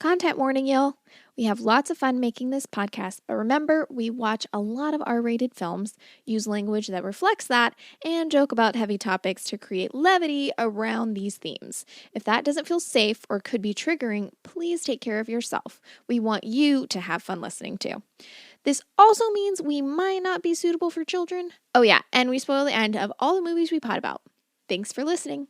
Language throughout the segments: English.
Content warning, y'all. We have lots of fun making this podcast, but remember, we watch a lot of R-rated films, use language that reflects that, and joke about heavy topics to create levity around these themes. If that doesn't feel safe or could be triggering, please take care of yourself. We want you to have fun listening too. This also means we might not be suitable for children. Oh yeah, and we spoil the end of all the movies we pod about. Thanks for listening.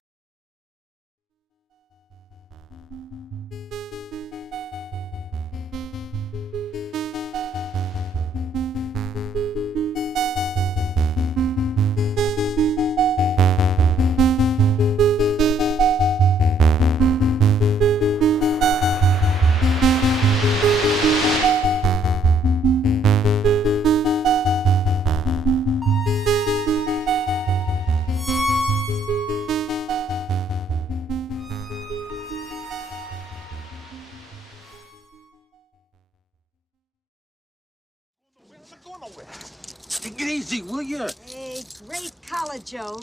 Take it easy, will you? Hey, great collar, Joe.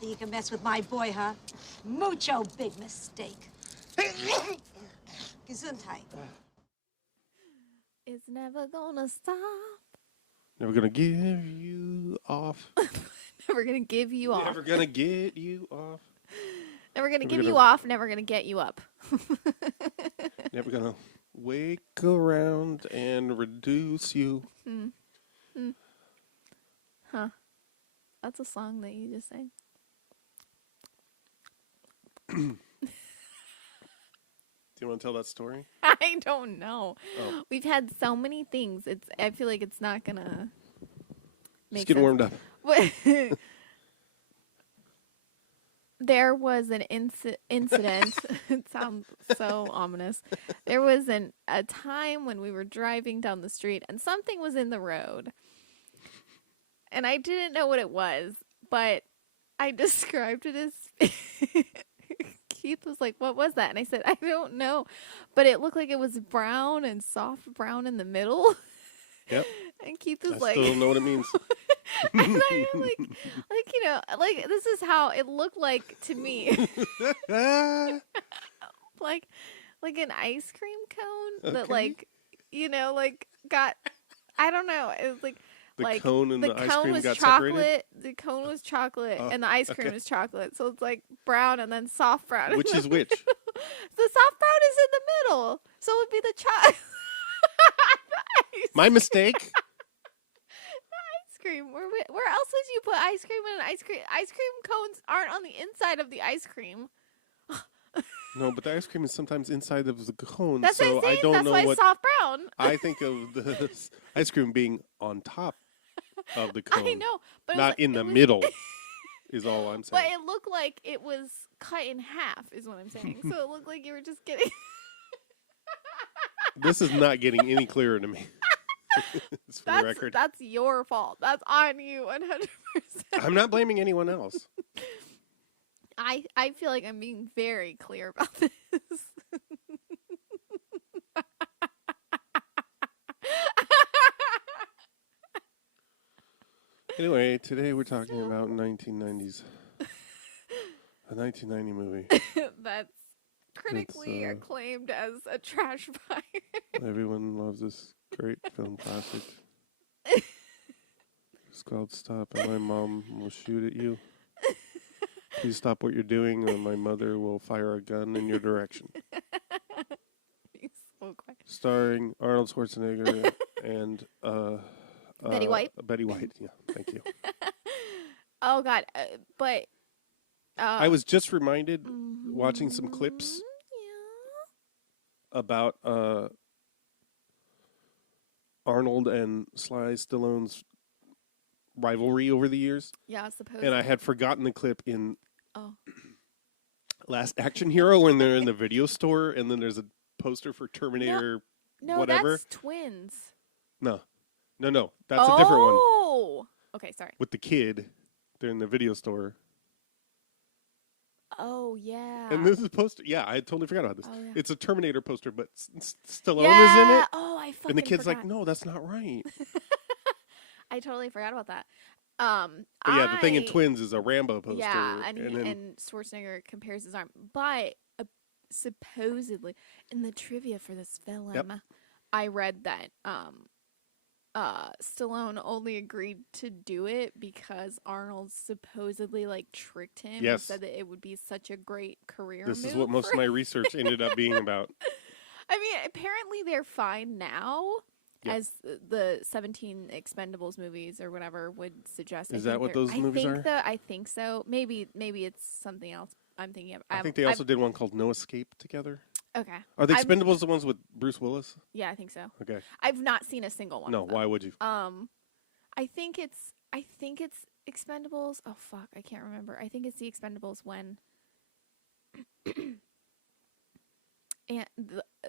So you can mess with my boy, huh? Mucho big mistake. Gesundheit. It's never gonna stop. Never gonna give you off. Never gonna give you off. Never gonna get you off. Never gonna give you off. Never gonna get you up. Never gonna wake around and reduce you. Huh. That's a song that you just sang. Do you want to tell that story? I don't know. Oh. We've had so many things. I feel like it's not gonna make Just getting sense. warmed up. There was an incident. It sounds so ominous. There was a time when we were driving down the street and something was in the road. And I didn't know what it was, but I described it as... Keith was like, "What was that?" And I said, "I don't know." But it looked like it was brown and soft brown in the middle. Yep. And Keith was I like... still don't know what it means. And I am like, you know, like, this is how it looked like to me. like an ice cream cone that, Okay. like, you know, like, got... I don't know. It was like... The cone and the ice cream was got chocolate. separated? The cone was chocolate, Oh, and the ice cream okay. was chocolate. So it's like brown and then soft brown. Which is which? The soft brown is in the middle, so it would be the chocolate. My mistake. Ice cream. Where else would you put ice cream in an ice cream? Ice cream cones aren't on the inside of the ice cream. No, but the ice cream is sometimes inside of the cone, That's so what I'm saying. I don't That's know why it's what. soft brown. I think of the ice cream being on top of the cone. I know, but Not in the middle, is all I'm But saying. it looked like it was cut in half, is what I'm saying. So it looked like you were just getting... This is not getting any clearer to me. It's for the record. That's your fault. That's on you, 100%. I'm not blaming anyone else. I feel like I'm being very clear about this. Anyway, today we're talking about 1990s. A 1990 movie. That's critically It's, acclaimed as a trash fire. Everyone loves this great film classic. It's called Stop, and my mom will shoot at you. Please stop what you're doing, or my mother will fire a gun in your direction. He's so quiet. Starring Arnold Schwarzenegger and Betty White? Betty White, yeah, thank you. Oh, God. But... I was just reminded, watching some clips about Arnold and Sly Stallone's rivalry over the years. Yeah, I suppose. And I had forgotten the clip in Oh. Last Action Hero when they're in the video store and then there's a poster for Terminator No, whatever. that's Twins. No. That's a different one. Oh! Okay, sorry. With the kid. They're in the video store. Oh, yeah. And this is poster. Yeah, I totally forgot about this. Oh, yeah. It's a Terminator poster, but Stallone yeah. is in it. Oh, I fucking And the kid's forgot. like, no, that's not right. I totally forgot about that. But yeah, the thing in Twins is a Rambo poster. Yeah, and then, and Schwarzenegger compares his arm. But supposedly in the trivia for this film, Yep. I read that Stallone only agreed to do it because Arnold supposedly like tricked him and Yes. said that it would be such a great career This move is what most for of my research ended up being about. I mean, apparently they're fine now, Yeah. as the 17 Expendables movies or whatever would suggest. Is that what those movies are? I think so. Maybe it's something else I'm thinking of. I think they also did one called No Escape together. Okay. Are the Expendables the ones with Bruce Willis? Yeah, I think so. Okay. I've not seen a single one. No, of them. why would you? I think it's Expendables. Oh fuck, I can't remember. I think it's the Expendables when and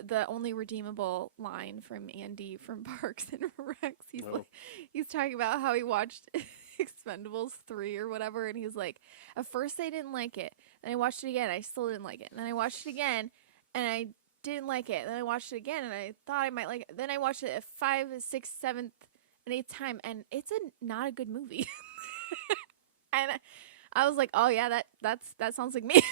the only redeemable line from Andy from Parks and Recs, he's talking about how he watched Expendables 3 or whatever, and he's like, at first I didn't like it, and I watched it again, I still didn't like it, and then I watched it again, and I didn't like it, and then I watched it again, and I thought I might like it, then I watched it a 5th, 6th, 7th, and 8th time, and it's not a good movie. And I was like, oh yeah, that sounds like me.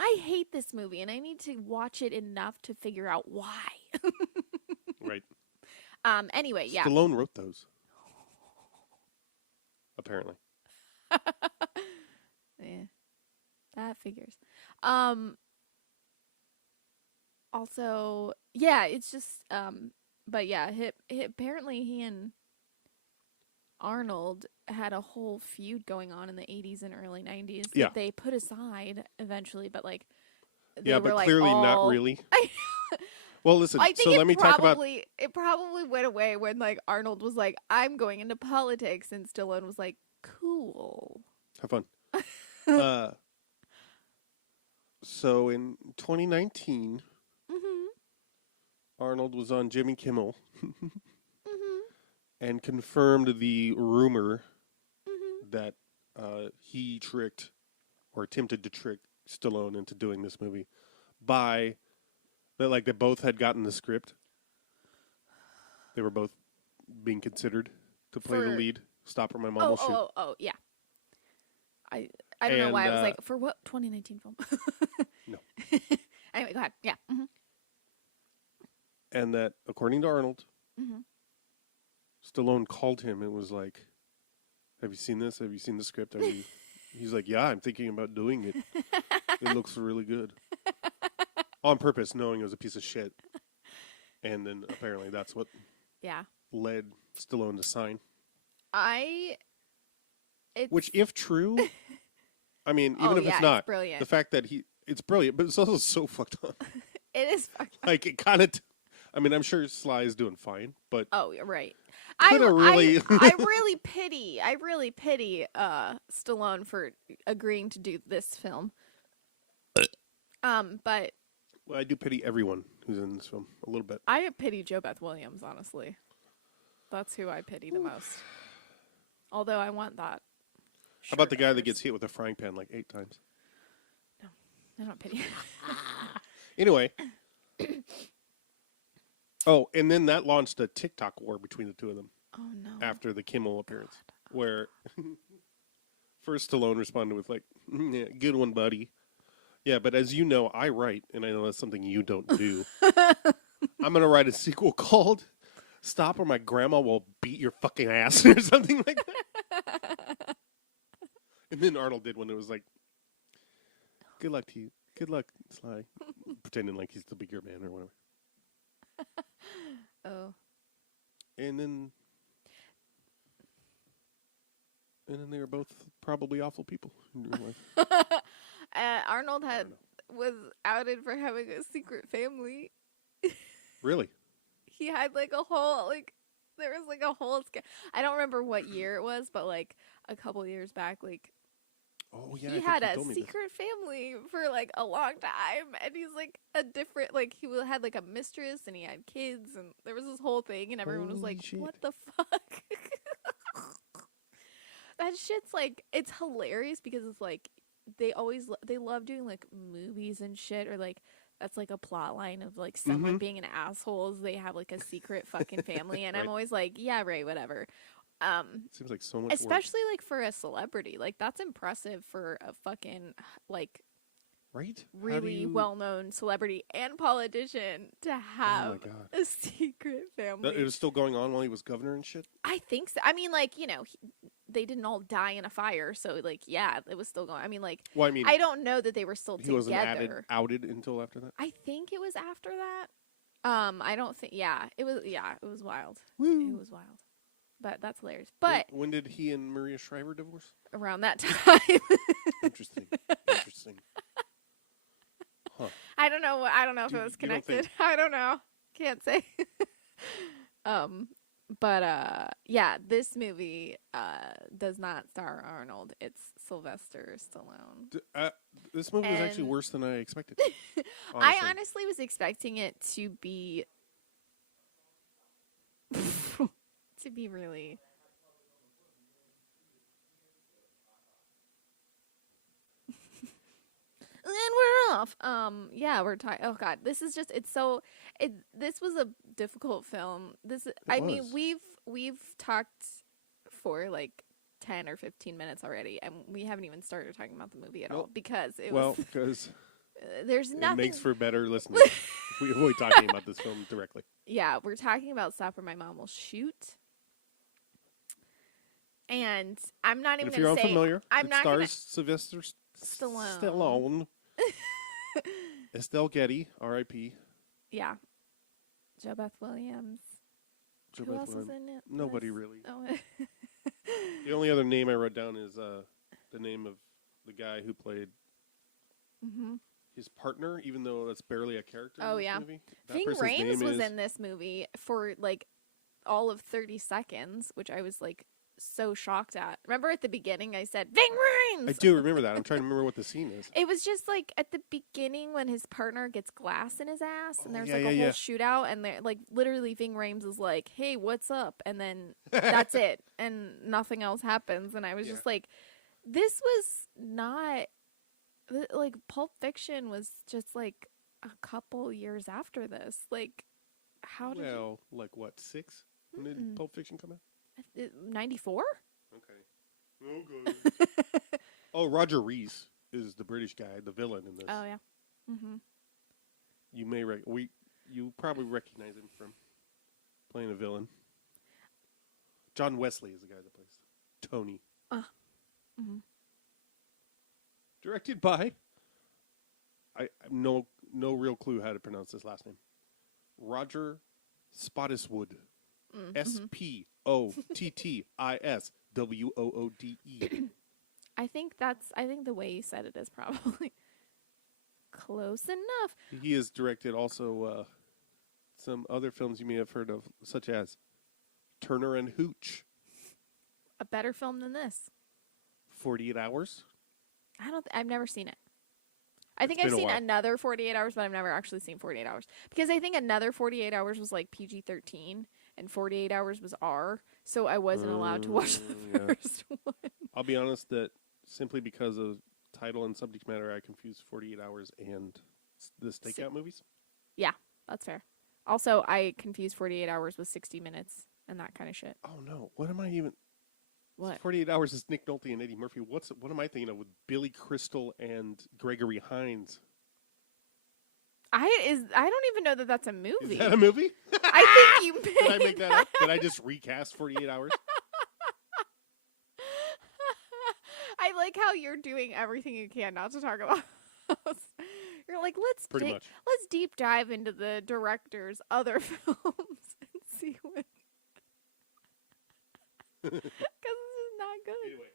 I hate this movie, and I need to watch it enough to figure out why. Right. Anyway, yeah. Stallone wrote those. Apparently. Yeah, that figures. Also, yeah, it's just, but yeah, apparently he and Arnold had a whole feud going on in the 80s and early 90s that they put aside eventually, but like they were but like clearly not really. Well, listen, I think so let me talk about it probably went away when like Arnold was like, I'm going into politics, and Stallone was like, cool. Have fun. So in 2019, Arnold was on Jimmy Kimmel and confirmed the rumor that he tricked or attempted to trick Stallone into doing this movie by that, like, they both had gotten the script. They were both being considered to play the lead. Stop or My Mom Will Shoot. Oh, yeah. I don't know why I was like, for what 2019 film? No. Anyway, go ahead. Yeah. And that, according to Arnold, Stallone called him and was like, have you seen this? Have you seen the script? He's like, yeah, I'm thinking about doing it. It looks really good. On purpose, knowing it was a piece of shit. And then apparently that's what led Stallone to sign. Which, if true, I mean, even if it's not, brilliant. The fact that it's brilliant, but it's also so fucked up. It is fucked up. Like, it kind of, I mean, I'm sure Sly is doing fine, but. Oh, right. I really pity Stallone for agreeing to do this film. But. Well, I do pity everyone who's in this film a little bit. I pity Jo Beth Williams, honestly. That's who I pity the most. Although I want that. How about the guy that gets hit with a frying pan like 8 times? No, I don't pity him. Anyway. Oh, and then that launched a TikTok war between the two of them. Oh, no. After the Kimmel appearance. Where first Stallone responded with like, yeah, good one, buddy. Yeah, but as you know, I write, and I know that's something you don't do. I'm going to write a sequel called Stop or My Grandma Will Beat Your Fucking Ass or something like that. And then Arnold did one that was like, good luck to you. Good luck, Sly. Pretending like he's the bigger man or whatever. Oh. And then they were both probably awful people in real life. Arnold was outed for having a secret family. Really? He had like a whole there was like a whole I don't remember what year it was, but like a couple years back, like oh yeah, he had a secret family for like a long time, and he's like a different he had like a mistress and he had kids, and there was this whole thing, and everyone was like, shit. "What the fuck?" That shit's like, it's hilarious because it's like they love doing like movies and shit, or like that's like a plot line of like someone being an asshole. They have like a secret fucking family, and Right. I'm always like, yeah, right, whatever. Seems like so much especially like for a celebrity, like that's impressive for a fucking like Right? really well-known celebrity and politician to have my God. a secret family. It was still going on while he was governor and shit? I think so. I mean, like, they didn't all die in a fire, so, like, yeah, it was still going. I mean, like, Well, I mean, I don't know that they were still he together. wasn't outed until after that? I think it was after that. I don't think, it was wild. Woo. It was wild. But that's hilarious. But when did he and Maria Shriver divorce? around that time. Interesting. Huh. I don't know if it was connected. I don't know. Can't say. This movie does not star Arnold. It's Sylvester Stallone. This movie was actually worse than I expected. I honestly was expecting it to be really. And we're off. We're talking. Oh God, this is just. It's so. This was a difficult film. I mean, we've talked for like 10 or 15 minutes already, and we haven't even started talking about the movie at all because because there's nothing. It makes for better listening. We avoid talking about this film directly. Yeah, we're talking about Stop or My Mom Will Shoot. And I'm not even going to say... If you're unfamiliar, it stars Sylvester Stallone. Estelle Getty, R.I.P. Yeah. Jo Beth Williams. Who else is in it? Nobody really. Oh. The only other name I wrote down is the name of the guy who played his partner, even though that's barely a character in this movie. Ving Rhames was in this movie for like all of 30 seconds, which I was like so shocked at. Remember at the beginning I said, Ving Rhames! I do remember that. I'm trying to remember what the scene is. It was just like at the beginning when his partner gets glass in his ass and there's a whole shootout and they're like literally Ving Rhames is like, hey, what's up? And then that's it. And nothing else happens. And I was just like, this was not like Pulp Fiction was just like a couple years after this. Like how did like what, 6? When did Pulp Fiction come out? 94? Okay. Oh, God. Oh, Roger Rees is the British guy, the villain in this. Oh, yeah. Mm-hmm. You probably recognize him from playing a villain. John Wesley is the guy that plays Tony. Mm-hmm. Directed by, I have no real clue how to pronounce this last name. Roger Spottiswoode. Spottiswoode. I think the way you said it is probably close enough. He has directed also some other films you may have heard of, such as Turner and Hooch. A better film than this. 48 Hours. I've never seen it. I think I've seen another 48 Hours, but I've never actually seen 48 Hours. Because I think another 48 Hours was like PG-13, and 48 Hours was R, so I wasn't allowed to watch the first one. I'll be honest that simply because of title and subject matter, I confused 48 Hours and the Stakeout movies. Yeah, that's fair. Also, I confused 48 Hours with 60 Minutes and that kind of shit. Oh, no. What am I even... What? 48 Hours is Nick Nolte and Eddie Murphy. What am I thinking of with Billy Crystal and Gregory Hines? I don't even know that that's a movie. Is that a movie? I think you made Did I make that up? Did I just recast 48 Hours? I like how you're doing everything you can not to talk about. You're like, let's deep dive into the director's other films and see what. Because this is not good. Anyway.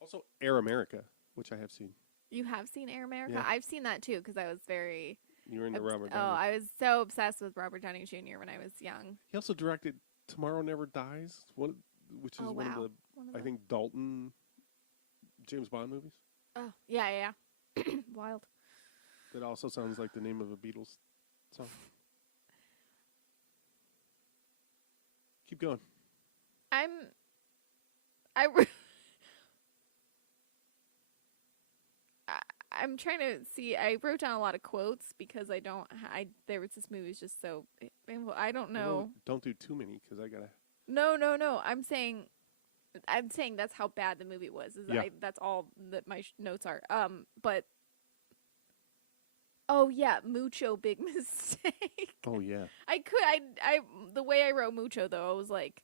Also, Air America, which I have seen. You have seen Air America? Yeah. I've seen that too because I was very... You were into Robert Downey. Oh, I was so obsessed with Robert Downey Jr. when I was young. He also directed Tomorrow Never Dies, which is one of the, I think, Dalton James Bond movies. Oh, yeah. Wild. That also sounds like the name of a Beatles song. Keep going. I'm trying to see. I wrote down a lot of quotes because there was this movie is just so. I don't know. Well, don't do too many because I gotta. No. I'm saying that's how bad the movie was. That's all that my notes are. But Oh yeah, mucho big mistake. Oh yeah. I the way I wrote mucho though, I was like,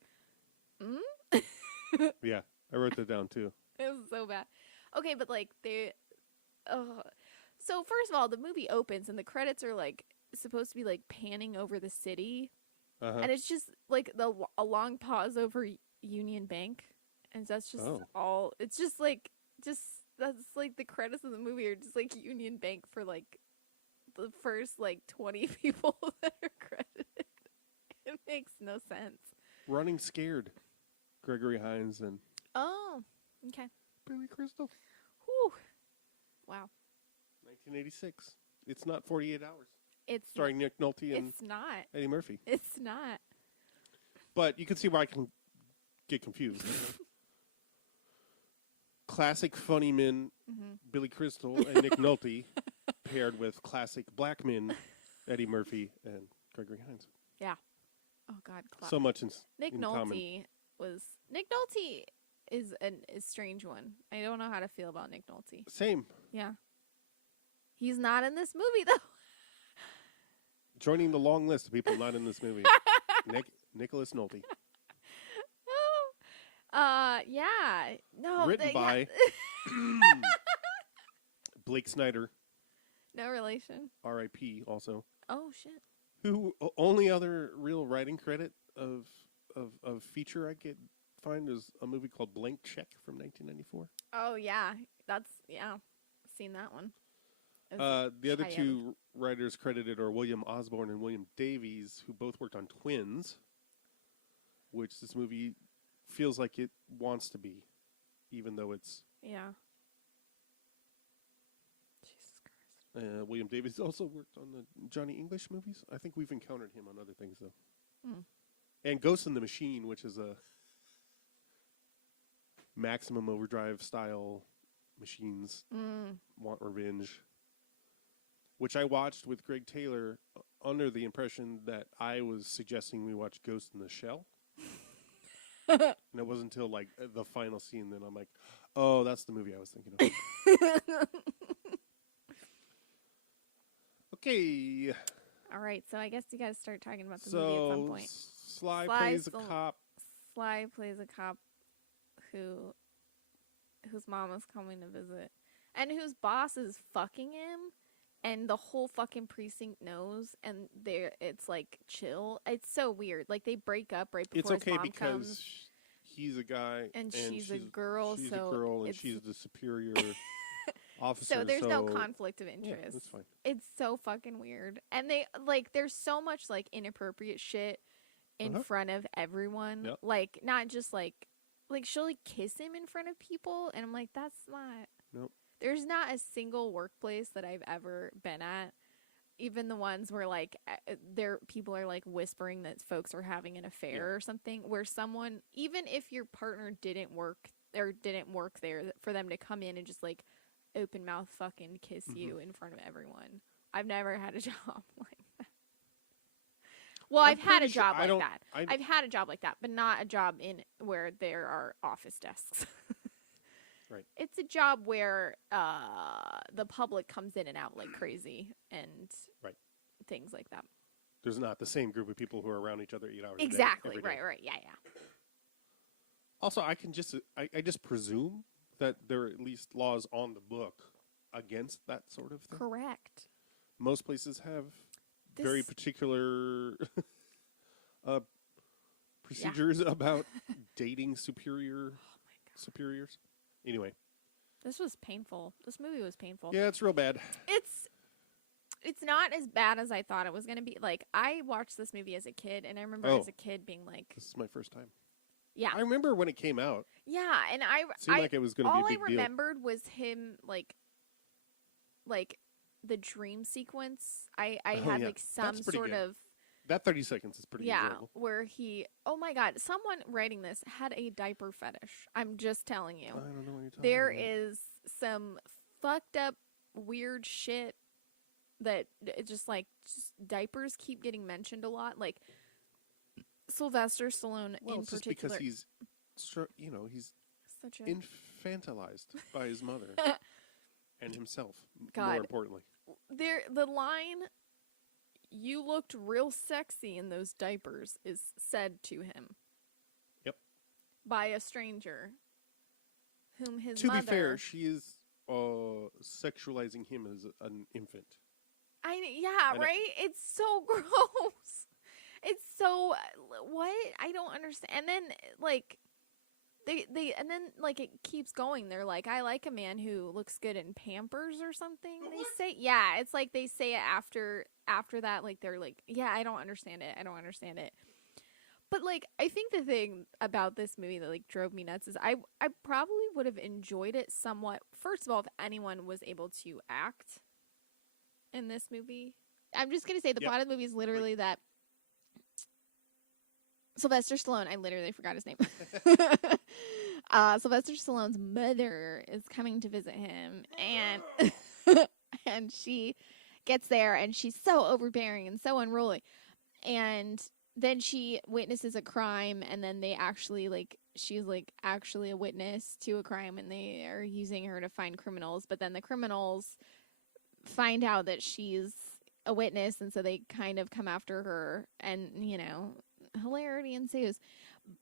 Yeah. I wrote that down too. it was so bad. Okay, but like so first of all, the movie opens and the credits are like supposed to be like panning over the city, Uh-huh. and it's just like a long pause over Union Bank, and that's just all. It's just that's like the credits of the movie are just like Union Bank for like the first like 20 people that are credited. It makes no sense. Running Scared. Gregory Hines and Oh, okay. Billy Crystal. Whew. Wow. 1986. It's not 48 Hours. It's Starring Nick Nolte and It's not. Eddie Murphy. It's not. But you can see why I can get confused. Classic funny men, Billy Crystal and Nick Nolte, paired with classic black men, Eddie Murphy and Gregory Hines. Yeah. Oh God. So much in Nick in Nolte common. Nick Nolte is a strange one. I don't know how to feel about Nick Nolte. Same. Yeah. He's not in this movie though. Joining the long list of people not in this movie. Nicholas Nolte. Yeah. No. Written by Blake Snyder, No relation. R.I.P. also. Oh shit. Who only other real writing credit of feature I could find is a movie called Blank Check from 1994. Oh yeah. Seen that one. The other two writers credited are William Osborne and William Davies, who both worked on Twins, which this movie feels like it wants to be, even though it's... Yeah. Jesus Christ. William Davies also worked on the Johnny English movies. I think we've encountered him on other things, though. And Ghost in the Machine, which is a Maximum Overdrive style machines want revenge, which I watched with Greg Taylor under the impression that I was suggesting we watch Ghost in the Shell. And it wasn't until like the final scene that I'm like, oh, that's the movie I was thinking of. Okay. All right, so I guess you got to start talking about the movie at some point. Sly plays a cop. Sly plays a cop whose mom is coming to visit, and whose boss is fucking him, and the whole fucking precinct knows, and it's like chill. It's so weird. Like they break up right before his mom comes. Because he's a guy and she's a girl. She's so a girl, and she's the superior officer. So there's no conflict of interest. Yeah, that's fine. It's so fucking weird, and there's so much like inappropriate shit in front of everyone. Yep. Like not just like she'll like kiss him in front of people, and I'm like, that's not. Nope. There's not a single workplace that I've ever been at, even the ones where like people are like whispering that folks are having an affair or something, where someone, even if your partner didn't work there, for them to come in and just like open mouth fucking kiss you in front of everyone. I've never had a job like that. Well, I've had a job like that. I've had a job like that, but not a job where there are office desks. Right. It's a job where the public comes in and out like crazy and things like that. There's not the same group of people who are around each other 8 hours a day. Exactly. Right. Yeah. Also, I just presume that there are at least laws on the book against that sort of thing. Correct. Most places have very particular procedures about dating superiors. Anyway. This was painful. This movie was painful. Yeah, it's real bad. It's not as bad as I thought it was going to be. Like, I watched this movie as a kid, and I remember as a kid being like... This is my first time. Yeah. I remember when it came out. Yeah, and seemed like it was going to be a big deal. All I remembered was him, like the dream sequence. I had, like, some sort good. of... That 30 seconds is pretty enjoyable. Where he... Oh, my God. Someone writing this had a diaper fetish. I'm just telling you. I don't know what you're talking There about. is some fucked up, weird shit that it's just diapers keep getting mentioned a lot. Like, Sylvester Stallone in just particular. Because he's infantilized by his mother. And himself, more importantly. the line, "You looked real sexy in those diapers," is said to him. Yep. By a stranger, whom his To mother... be fair, she is sexualizing him as an infant. Right? It's so gross. It's so... What? I don't understand. And then, like... and then like it keeps going. They're like, "I like a man who looks good in Pampers" or something. They say, yeah, it's like they say it after that. Like they're like, yeah, I don't understand it. But like, I think the thing about this movie that like drove me nuts is I probably would have enjoyed it somewhat. First of all, if anyone was able to act in this movie, I'm just gonna say the plot of the movie is literally that Sylvester Stallone, I literally forgot his name. Sylvester Stallone's mother is coming to visit him, and and she gets there, and she's so overbearing and so unruly, and then she witnesses a crime, and then they actually she's actually a witness to a crime, and they are using her to find criminals, but then the criminals find out that she's a witness, and so they kind of come after her, and hilarity ensues.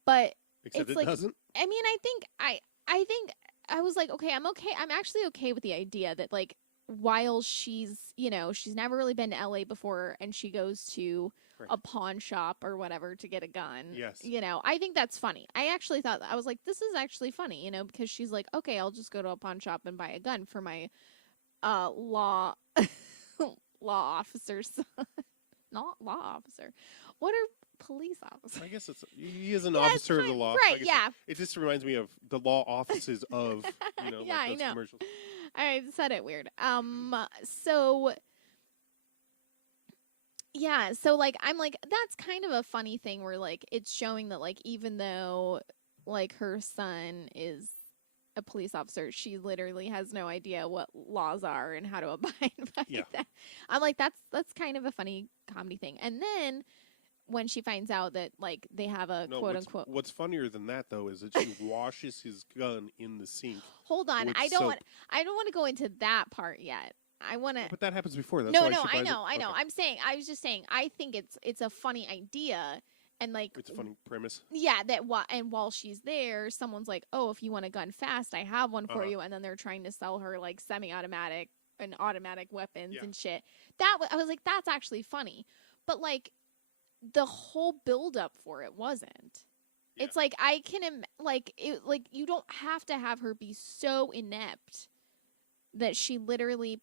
But Except it's it doesn't. I mean, I think I was like, okay, I'm actually okay with the idea that like while she's she's never really been to LA before, and she goes to a pawn shop or whatever to get a gun. Yes. I think that's funny. I actually thought, I was like, this is actually funny, because she's like, okay, I'll just go to a pawn shop and buy a gun for my law officer's son. Not law officer. What are police officers? I guess he is an officer of the law. Right, yeah. It just reminds me of the law offices of, Yeah, like I those know. commercials. I said it weird. So yeah, so like I'm like, that's kind of a funny thing where like it's showing that like even though like her son is a police officer, she literally has no idea what laws are and how to abide by that. I'm like, that's kind of a funny comedy thing. And then when she finds out that like they have a quote unquote... What's funnier than that though is that she washes his gun in the sink. Hold on, I don't want to go into that part yet. I want to... But that happens before. That's no, I know. Okay. I was just saying, I think it's a funny idea. And like, it's a funny premise. Yeah, and while she's there, someone's like, "Oh, if you want a gun fast, I have one for you." And then they're trying to sell her like semi-automatic and automatic weapons and shit. I was like, that's actually funny, but like, the whole build up for it wasn't. Yeah. It's like I can you don't have to have her be so inept that she literally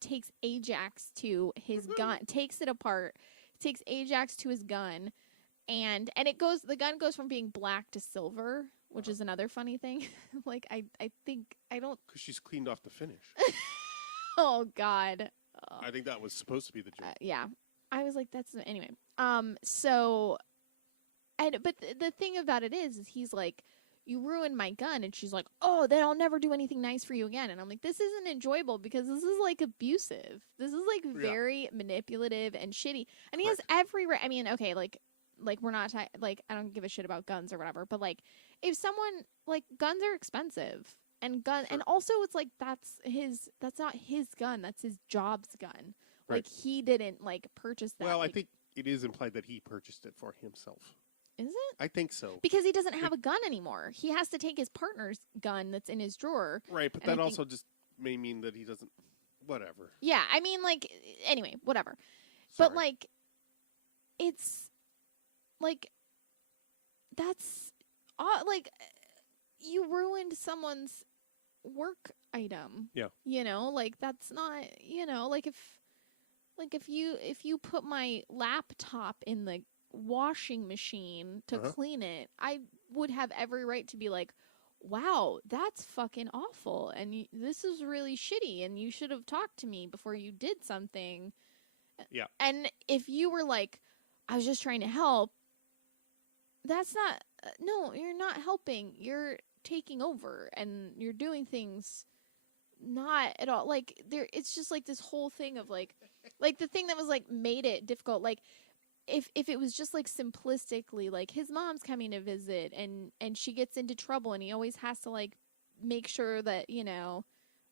takes Ajax to his gun, takes it apart, takes Ajax to his gun. And the gun goes from being black to silver, which is another funny thing. Like, I think, I don't... Because she's cleaned off the finish. Oh, God. I think that was supposed to be the joke. Yeah. I was like, anyway. So, but the thing about it is he's like, "You ruined my gun." And she's like, "Oh, then I'll never do anything nice for you again." And I'm like, this isn't enjoyable because this is like abusive. This is like very manipulative and shitty. And he has every right. I mean, okay, like we're not I don't give a shit about guns or whatever, but like if someone like guns are expensive and and also it's like that's not his gun, that's his job's gun. Right. Like he didn't like purchase that. Well, I think it is implied that he purchased it for himself. Is it? I think so. Because he doesn't have a gun anymore. He has to take his partner's gun that's in his drawer. Right, but that also just may mean that he doesn't whatever. Yeah, I mean like anyway, whatever. Sorry. But like it's like, that's, like, you ruined someone's work item. Yeah. Like, that's not, like, if you put my laptop in the washing machine to clean it, I would have every right to be like, wow, that's fucking awful, and this is really shitty, and you should have talked to me before you did something. Yeah. And if you were like, I was just trying to help, that's not, no, you're not helping. You're taking over and you're doing things not at all. Like, it's just like this whole thing of like the thing that was like made it difficult. Like, if it was just like simplistically, like his mom's coming to visit and she gets into trouble and he always has to like make sure that,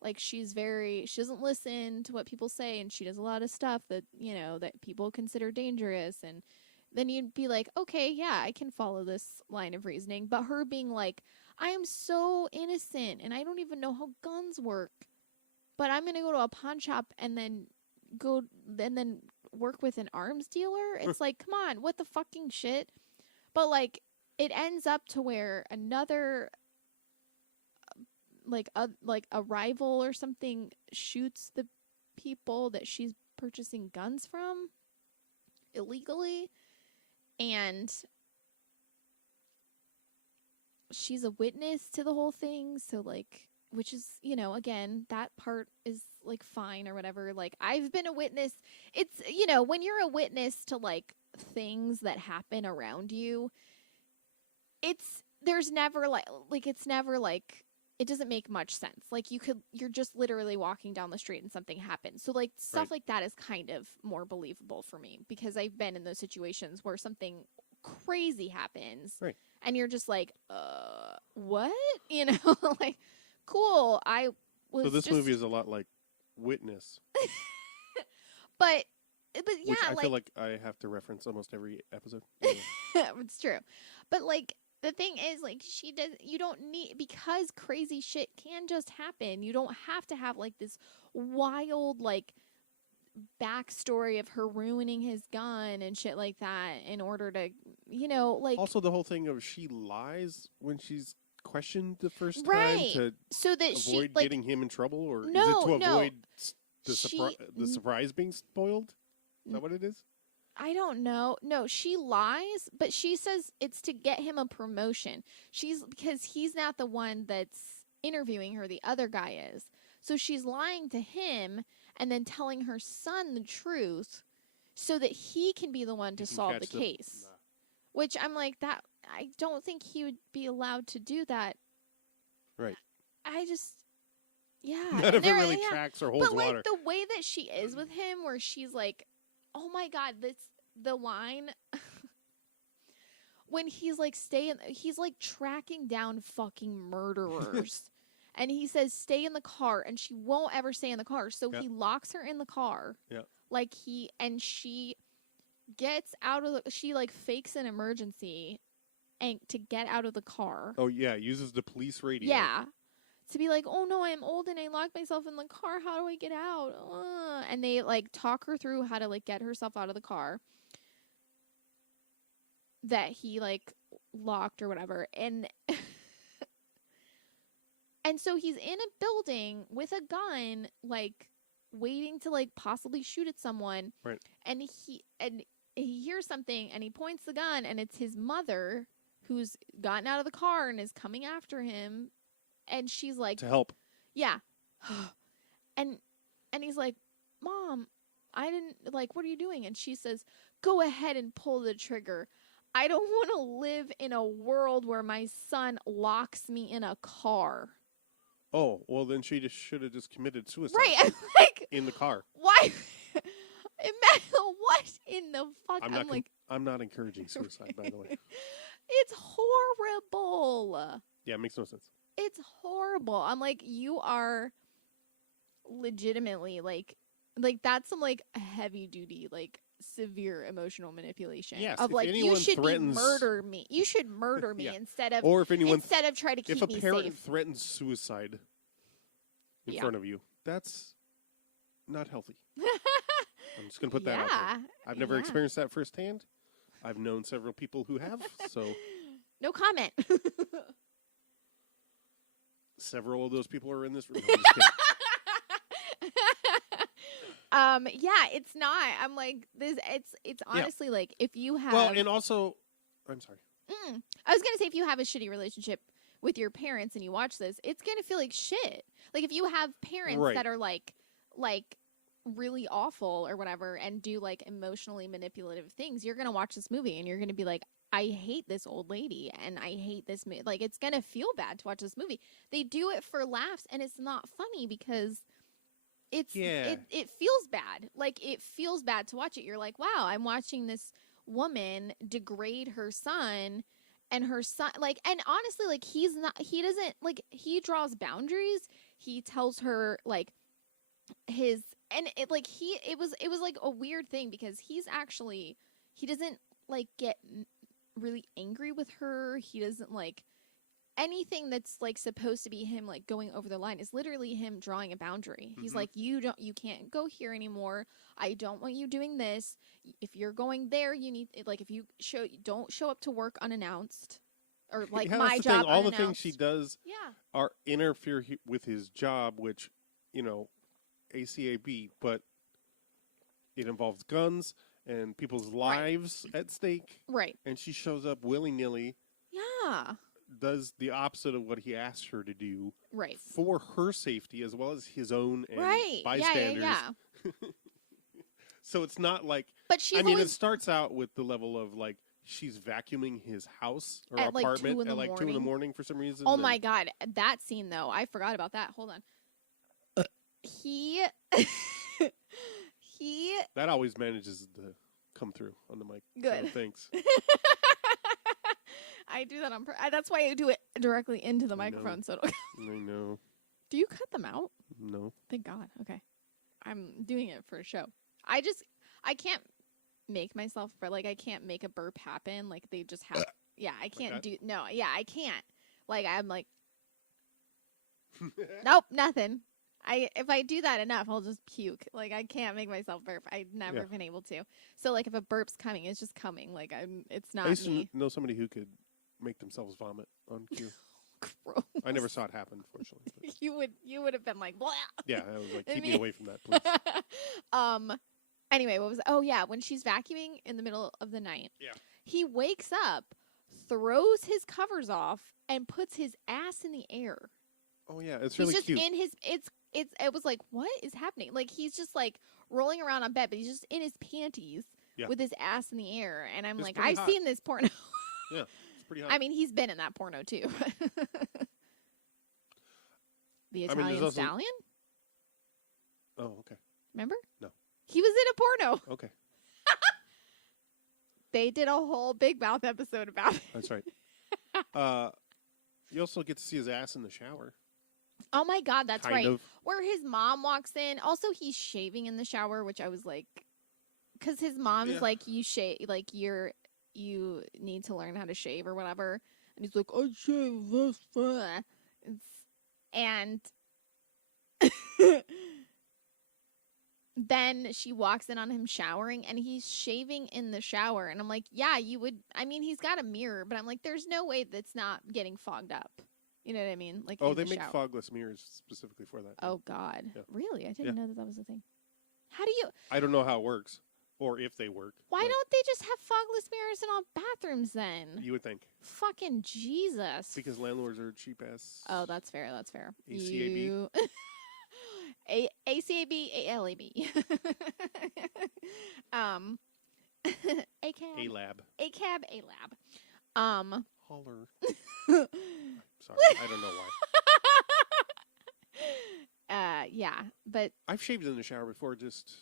Like, she doesn't listen to what people say, and she does a lot of stuff that, that people consider dangerous. And then you'd be like, okay, yeah, I can follow this line of reasoning. But her being like, I am so innocent, and I don't even know how guns work, but I'm going to go to a pawn shop and then work with an arms dealer. It's like, come on, what the fucking shit? But, like, it ends up to where another, like a rival or something shoots the people that she's purchasing guns from illegally, and she's a witness to the whole thing. So, like, which is, again, that part is, like, fine or whatever. Like, I've been a witness. It's, when you're a witness to, like, things that happen around you, there's never, it's never, like, it doesn't make much sense. Like, you're just literally walking down the street and something happens. So, like, stuff like that is kind of more believable for me, because I've been in those situations where something crazy happens. Right. And you're just like, what? Like, cool. So this movie is a lot like Witness. but yeah, which I feel like I have to reference almost every episode. It's true. But, like, the thing is, like, you don't need, because crazy shit can just happen. You don't have to have, like, this wild, like, backstory of her ruining his gun and shit like that in order to, like. Also, the whole thing of she lies when she's questioned the first right. time to so that avoid she, like, getting him in trouble, or no, is it to avoid no. the surprise being spoiled? Is that what it is? I don't know. No, she lies, but she says it's to get him a promotion. Because he's not the one that's interviewing her, the other guy is. So she's lying to him and then telling her son the truth so that he can be the one to solve the case. Nah. Which I'm like, that I don't think he would be allowed to do that. Right. I just, yeah. None of it really tracks or holds water. But, like, the way that she is with him, where she's like, oh my God, that's the line when he's like, he's like tracking down fucking murderers. And he says, stay in the car, and she won't ever stay in the car. So he locks her in the car. Yeah. Like, she gets out of she, like, fakes an emergency and to get out of the car. Oh yeah, uses the police radio. Yeah. To be like, oh no, I'm old and I locked myself in the car. How do I get out? And they, like, talk her through how to, like, get herself out of the car that he, like, locked or whatever. And and so he's in a building with a gun, like, waiting to, like, possibly shoot at someone. Right. And he hears something and he points the gun, and it's his mother who's gotten out of the car and is coming after him. And she's like, to help. Yeah. and he's like, Mom, I didn't, like, what are you doing? And she says, go ahead and pull the trigger. I don't want to live in a world where my son locks me in a car. Oh, well, then she just should have just committed suicide. Right. I'm like, in the car. Why? What in the fuck? I'm not encouraging suicide, by the way. It's horrible. Yeah, it makes no sense. It's horrible. I'm like, you are legitimately, like that's some, like, heavy duty, like, severe emotional manipulation. Yes, of, like, you should murder me. You should murder me yeah. instead of try to keep me safe. If a parent threatens suicide in front of you, that's not healthy. I'm just gonna put that out there. I've never experienced that firsthand. I've known several people who have, so no comment. Several of those people are in this room. I'm just kidding. Yeah, it's not. I'm like, this. It's honestly like, if you have. Well, and also, I'm sorry. I was gonna say, if you have a shitty relationship with your parents and you watch this, it's gonna feel like shit. Like, if you have parents that are like really awful or whatever and do, like, emotionally manipulative things, you're gonna watch this movie and you're gonna be like, I hate this old lady and I hate this like, it's gonna feel bad to watch this movie. They do it for laughs and it's not funny because it feels bad. Like, it feels bad to watch it. You're like, wow, I'm watching this woman degrade her son, and her son, like, and honestly, like, he draws boundaries. he tells her like his, and it like it was like a weird thing because he doesn't like get really angry with her. He doesn't like anything that's like supposed to be him like going over the line is literally him drawing a boundary. He's like, you can't go here anymore. I don't want you doing this. If you're going there, you need like if you don't show up to work unannounced or like Yeah, my that's the job thing. All the unannounced. things she does are interfere with his job, which, you know, ACAB, but it involves guns and people's lives at stake. Right. And she shows up willy-nilly. Yeah. Does the opposite of what he asked her to do. Right. For her safety as well as his own and bystanders. Yeah. So it's not like... But she's it starts out with the level of like she's vacuuming his house or at apartment like 2 at like 2 in the morning for some reason. Oh my God. That scene though, I forgot about that. Hold on. He That always manages to come through on the mic. Good. So thanks. I do that on that's why I do it directly into the microphone. So I know. Do you cut them out? No. Thank God. Okay. I'm doing it for a show. I can't make myself, I can't make a burp happen. Like they just have. Yeah, I can't do. No, yeah, I can't. Like I'm like, nope, nothing. If I do that enough, I'll just puke. Like I can't make myself burp. I've never been able to. So like if a burp's coming, it's just coming. Like it's not I used me. to know somebody who could make themselves vomit on cue. Gross. I never saw it happen, fortunately. But. You would have been like, blah. Yeah, I was like, keep me away from that, please. Anyway, what was? Oh yeah, when she's vacuuming in the middle of the night. Yeah. He wakes up, throws his covers off, and puts his ass in the air. Oh yeah, it's really he's just cute. in his. It was like, what is happening? Like he's just like rolling around on bed, but he's just in his panties with his ass in the air, and I'm like, I've seen this porno. Yeah. Pretty hot. I mean, he's been in that porno too. The Italian Stallion? Oh, okay. Remember? No. He was in a porno. Okay. They did a whole Big Mouth episode about it. That's right. You also get to see his ass in the shower. Oh my God, that's kind right. of. Where his mom walks in. Also, he's shaving in the shower, which I was like, because his mom is like, you shave, like you need to learn how to shave or whatever. And he's like, I shave this. And then she walks in on him showering and he's shaving in the shower. And I'm like, yeah, you would. I mean, he's got a mirror, but I'm like, there's no way that's not getting fogged up. You know what I mean? Like, they make fogless mirrors specifically for that. Oh God. Yeah. Really? I didn't know that was a thing. How do you... I don't know how it works. Or if they work. Why don't they just have fogless mirrors in all bathrooms then? You would think. Fucking Jesus. Because landlords are cheap ass. Oh, that's fair. That's fair. ACAB. ACAB, ALAB. ACAB. A-lab. ACAB, ALAB. Holler. Sorry, I don't know why. Yeah, but... I've shaved in the shower before, just...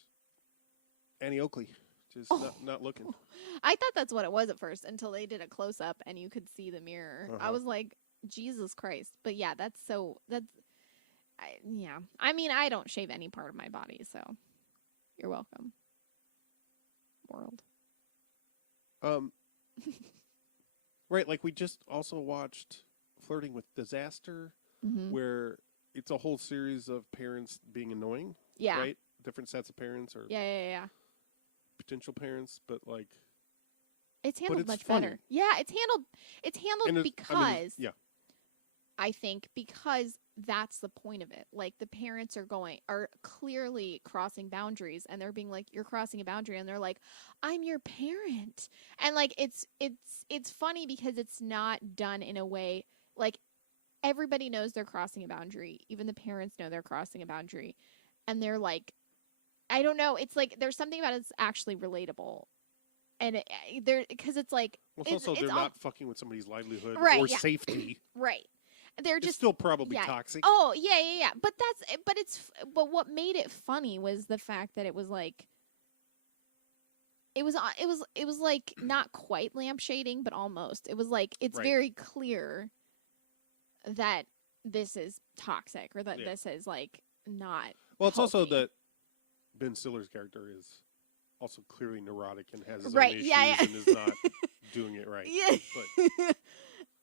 Annie Oakley, just not looking. I thought that's what it was at first until they did a close up and you could see the mirror. I was like, Jesus Christ! But yeah, yeah. I mean, I don't shave any part of my body, so you're welcome, world. Right, like we just also watched Flirting with Disaster, where it's a whole series of parents being annoying. Yeah. Right, different sets of parents or yeah. Potential parents, but like it's handled much funny. better. Yeah, it's handled because I think because that's the point of it. Like the parents are clearly crossing boundaries and they're being like, you're crossing a boundary, and they're like, I'm your parent. And like it's funny because it's not done in a way like everybody knows they're crossing a boundary. Even the parents know they're crossing a boundary. And they're like, I don't know. It's like there's something about it's actually relatable, and because it's like they're not fucking with somebody's livelihood right, or safety. Right. They're just still probably toxic. Oh yeah. But what made it funny was the fact that it was like it was like not quite lampshading, but almost. It was like it's very clear that this is toxic or that this is like not. Well, it's healthy. also that Ben Stiller's character is also clearly neurotic and has his own right. issues Yeah. and is not doing it right. Yeah. But,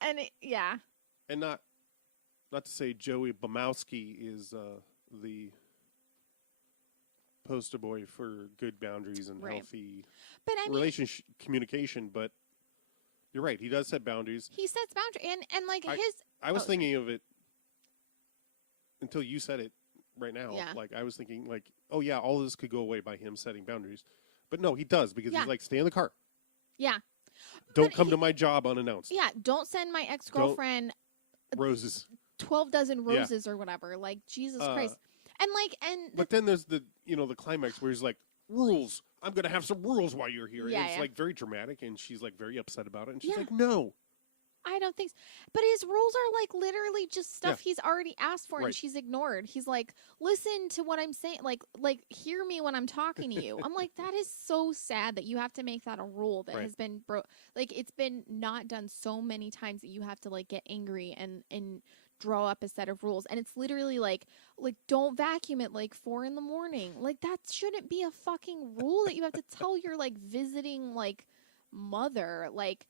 and and not to say Joey Bamowski is the poster boy for good boundaries and healthy relationship communication, but you're right. He does set boundaries. He sets boundaries, and like I was thinking of it until you said it right now. Yeah. Like I was thinking, like, oh yeah, all of this could go away by him setting boundaries, but no, he does because he's like, stay in the car. Yeah. Don't come to my job unannounced. Yeah. Don't send my ex-girlfriend roses. 12 dozen roses or whatever. Like Jesus Christ. But then there's the climax where he's like, rules. I'm gonna have some rules while you're here. Yeah, and it's like very dramatic, and she's like very upset about it, and she's Yeah. like, no. I don't think so. But his rules are like literally just stuff he's already asked for and Right. she's ignored. He's like, listen to what I'm saying. Like hear me when I'm talking to you. I'm like, that is so sad that you have to make that a rule that has been like it's been not done so many times that you have to like get angry and draw up a set of rules. And it's literally like don't vacuum at like 4 a.m. Like that shouldn't be a fucking rule that you have to tell your like visiting like mother. Like,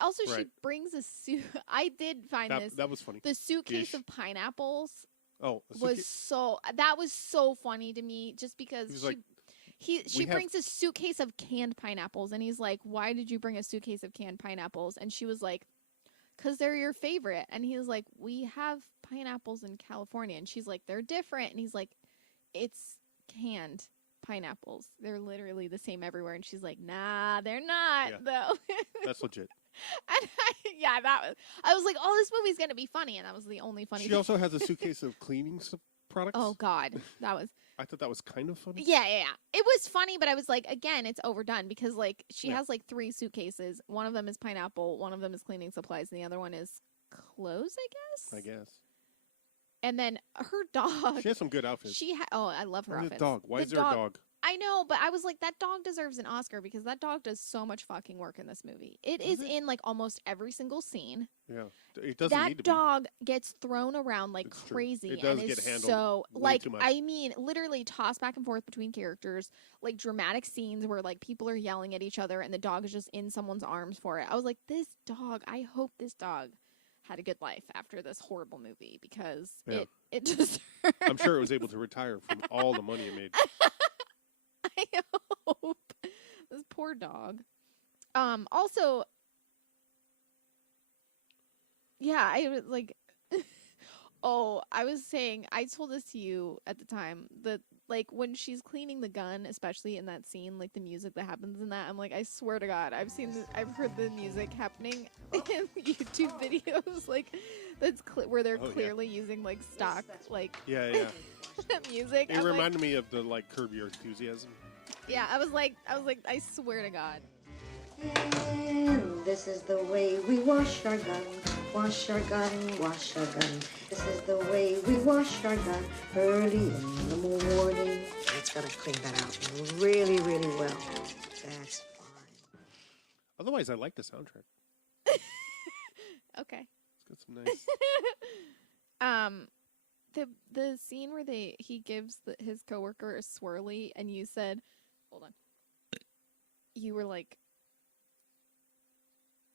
also she brings a suit. I did find that was funny. The suitcase of pineapples that was so funny to me just because she brings a suitcase of canned pineapples and he's like, why did you bring a suitcase of canned pineapples? And she was like, because they're your favorite. And he was like, we have pineapples in California. And she's like, they're different. And he's like, it's canned pineapples. They're literally the same everywhere. And she's like, nah, they're not though. That's legit. And I was like, oh, this movie's gonna be funny, and that was the only funny. She also has a suitcase of cleaning products. Oh God, I thought that was kind of funny. Yeah. It was funny, but I was like, again, it's overdone because like she has like 3 suitcases. One of them is pineapple, one of them is cleaning supplies, and the other one is clothes, I guess. And then her dog. She has some good outfits. I love her outfits. Why is there a dog? I know, but I was like, that dog deserves an Oscar because that dog does so much fucking work in this movie. It is in like almost every single scene. Yeah, it doesn't need to be. That dog gets thrown around like crazy. It does and get is handled so way too much. I mean, literally tossed back and forth between characters, like dramatic scenes where like people are yelling at each other and the dog is just in someone's arms for it. I was like, this dog. I hope this dog had a good life after this horrible movie because it just. I'm sure it was able to retire from all the money it made. I hope. This poor dog. Also, yeah, I was like, I was saying, I told this to you at the time that like when she's cleaning the gun, especially in that scene, like the music that happens in that, I'm like, I swear to God, I've heard the music happening in YouTube videos, like that's where they're clearly using like stock, like music. It reminded me of the like Curb Your Enthusiasm. Yeah, I was like, I swear to God. And this is the way we wash our gun, wash our gun, wash our gun. This is the way we wash our gun early in the morning. It's got to clean that out really, really well. That's fine. Otherwise, I like the soundtrack. Okay. It's got some nice. The scene where he gives his coworker a swirly, and you said, hold on. You were like,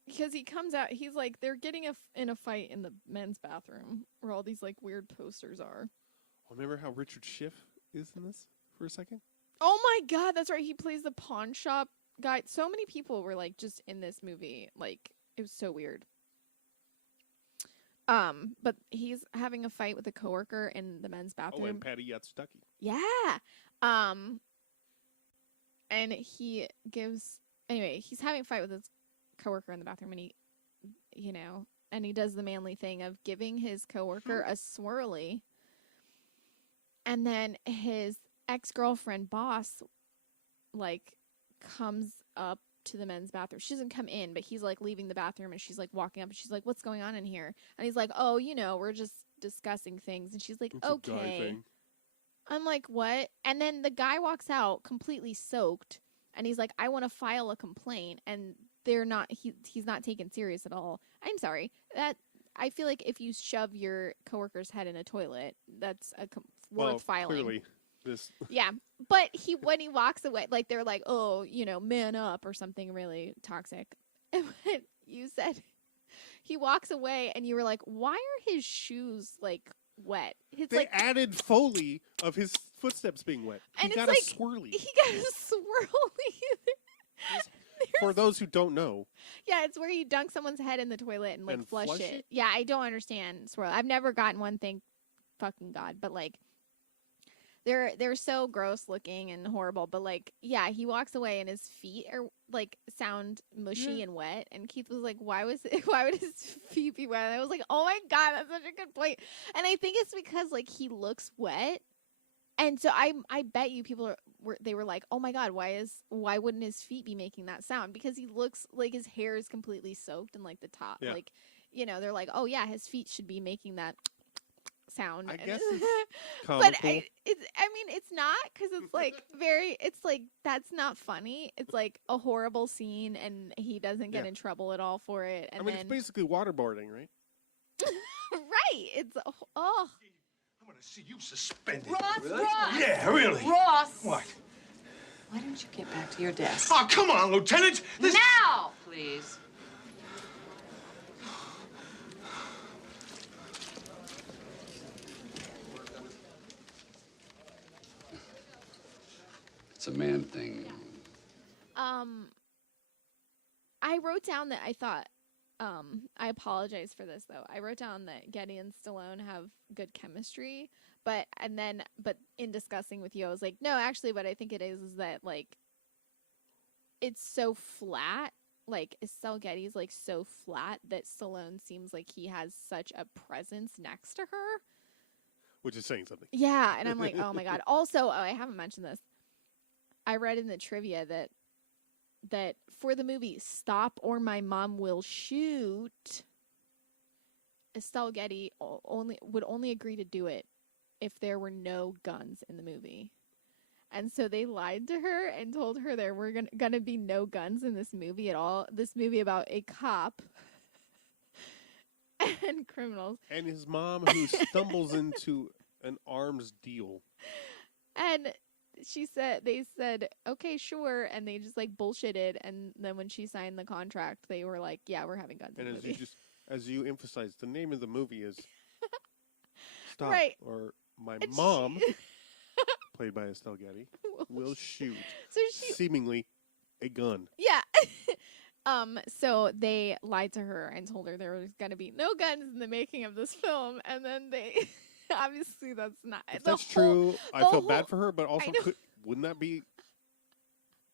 because he comes out, he's like, they're getting in a fight in the men's bathroom where all these like weird posters are. Remember how Richard Schiff is in this for a second? Oh my God, that's right. He plays the pawn shop guy. So many people were like just in this movie. Like, it was so weird. But he's having a fight with a coworker in the men's bathroom. Oh, and Patty Yatsutaki. Yeah. And he's having a fight with his coworker in the bathroom, and he does the manly thing of giving his coworker a swirly, and then his ex-girlfriend boss like comes up to the men's bathroom. She doesn't come in, but he's like leaving the bathroom, and she's like walking up, and she's like, "What's going on in here?" And he's like, "Oh, we're just discussing things." And she's like, It's a guy "Okay." thing. I'm like, "What?" And then the guy walks out completely soaked, and he's like, "I want to file a complaint." And he's not taken serious at all. I'm sorry. That I feel like if you shove your coworker's head in a toilet, that's Well, worth filing. clearly, this. Yeah, but when he walks away, like they're like, oh, man up or something really toxic. And when you said he walks away, and you were like, why are his shoes like wet? It's They like added Foley of his footsteps being wet. He and got it's a swirly. He got a swirly. For those who don't know, Yeah, it's where you dunk someone's head in the toilet and like And flush flush it. it? Yeah, I don't understand swirl. I've never gotten one, thank fucking God. But like, they're so gross looking and horrible. But like, yeah, he walks away and his feet are like sound mushy and wet. And Keith was like, why would his feet be wet? And I was like, oh my God, that's such a good point. And I think it's because like he looks wet. And so I bet you people were like, oh my God, why wouldn't his feet be making that sound? Because he looks like his hair is completely soaked in like the top. Yeah. Like, they're like, oh yeah, his feet should be making that sound. I And guess it's- it's but comical. it's not, because it's like it's like, that's not funny. It's like a horrible scene and he doesn't get Yeah. in trouble at all for it. And I mean, then, it's basically waterboarding, right? right. It's, oh. I'm gonna see you suspended. Ross, Ross! Yeah, really. Ross! What? Why don't you get back to your desk? Oh, come on, Lieutenant. This. Now, please. It's a man thing. I wrote down that I thought, I apologize for this though. I wrote down that Getty and Stallone have good chemistry, but in discussing with you, I was like, no, actually, what I think it is that like, it's so flat. Like Estelle Getty's like so flat that Stallone seems like he has such a presence next to her. Which is saying something. Yeah, and I'm like, oh my God. Also, I haven't mentioned this. I read in the trivia that for the movie Stop or My Mom Will Shoot, Estelle Getty would only agree to do it if there were no guns in the movie. And so they lied to her and told her there were gonna be no guns in this movie at all. This movie about a cop and criminals. And his mom, who stumbles into an arms deal. And they said, okay, sure. And they just like bullshitted. And then when she signed the contract, they were like, yeah, we're having guns in And the movie. as you emphasized, the name of the movie is Stop, Right. or My And Mom, played by Estelle Getty, will shoot. So she, Seemingly a gun. yeah. So they lied to her and told her there was going to be no guns in the making of this film. And then they, obviously that's not. If the that's whole- true, I the felt bad whole- for her, but also know. wouldn't that be...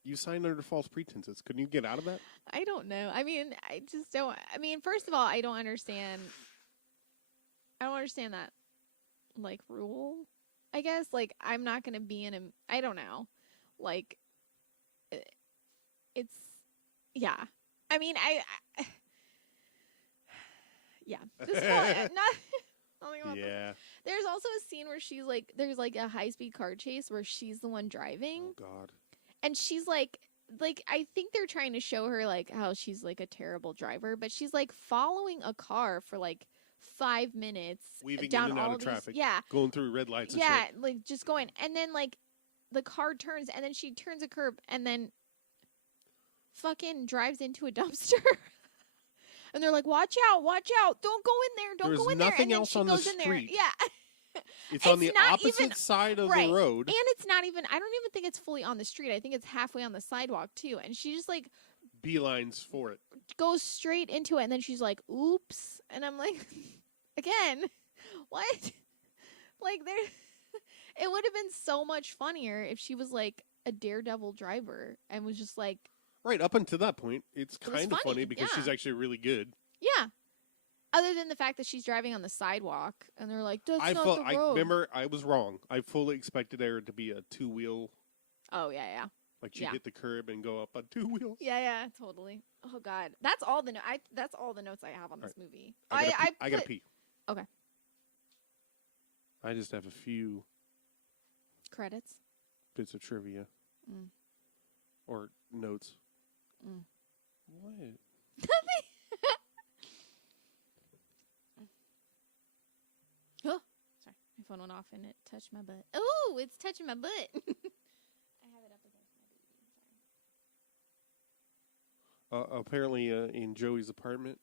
You signed under false pretenses. Couldn't you get out of that? I don't know. I mean, I just don't. I mean, first of all, I don't understand that, like, rule. I guess, like, I'm not going to be in a. I don't know. Like, it's. Yeah. I mean, yeah. Just not. Nothing about Yeah. There's also a scene where she's like, there's like a high speed car chase where she's the one driving. Oh, God. And she's like I think they're trying to show her like how she's like a terrible driver, but she's like following a car for like 5 minutes, Weaving down in and out all of these, traffic. yeah, Going through red lights and yeah, shit. like just going, and then like the car turns, and then she turns a curb, and then fucking drives into a dumpster. And they're like, watch out, don't go in there, don't There's go in there. nothing And then else she on the goes in there. street. Yeah. It's on the not opposite even- side of right. the road. And it's not even, I don't even think it's fully on the street. I think it's halfway on the sidewalk too. And she just like Beelines for it. goes straight into it. And then she's like, oops. And I'm like, again, what? Like there, it would have been so much funnier if she was like a daredevil driver and was just like, Right, up until that point, it's was kind of funny, funny because yeah. she's actually really good. yeah. Other than the fact that she's driving on the sidewalk and they're like, that's not the I road. remember I was wrong. I fully expected there to be a two-wheel, Oh, yeah. like she Yeah. hit the curb and go up on two wheels. Yeah, totally. Oh God, that's all the that's all the notes I have on this All movie. I gotta put- pee. Okay, I just have a few credits. bits of trivia Mm. or notes. Mm. What? phone went off and it touched my butt. Oh, it's touching my butt. I have it up against my booty. Sorry. Apparently, in Joey's apartment,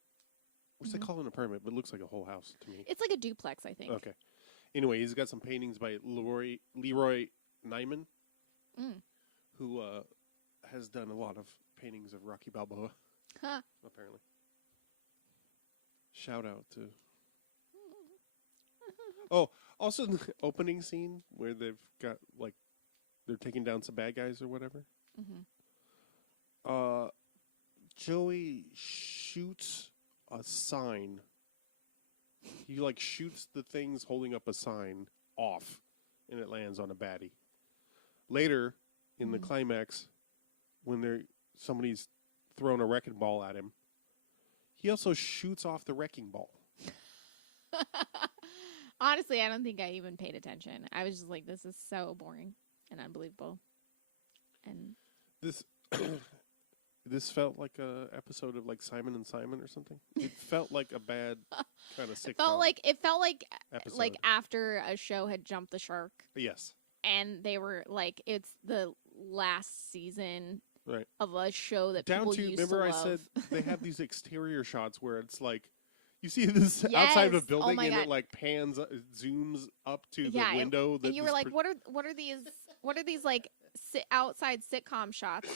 what's they call an apartment? But it looks like a whole house to me. It's like a duplex, I think. Okay. Anyway, he's got some paintings by Leroy Nyman, who has done a lot of paintings of Rocky Balboa. Huh. Apparently. Shout out to. Oh, also in the opening scene where they've got like they're taking down some bad guys or whatever. Joey shoots a sign. He like shoots the things holding up a sign off, and it lands on a baddie. Later, in the climax, when somebody's throwing a wrecking ball at him, he also shoots off the wrecking ball. Honestly, I don't think I even paid attention. I was just like, this is so boring and unbelievable. And This this felt like a episode of like Simon and Simon or something. It felt like a bad kind of sitcom. it felt like episode. after a show had jumped the shark Yes. and they were like, it's the last season Right. of a show that Down people to, used remember to I love. said they have these exterior shots where it's like, you see this Yes. outside of a Oh building my and God. it like pans, zooms up to Yeah, the window. and you were like, what are these like outside sitcom shots?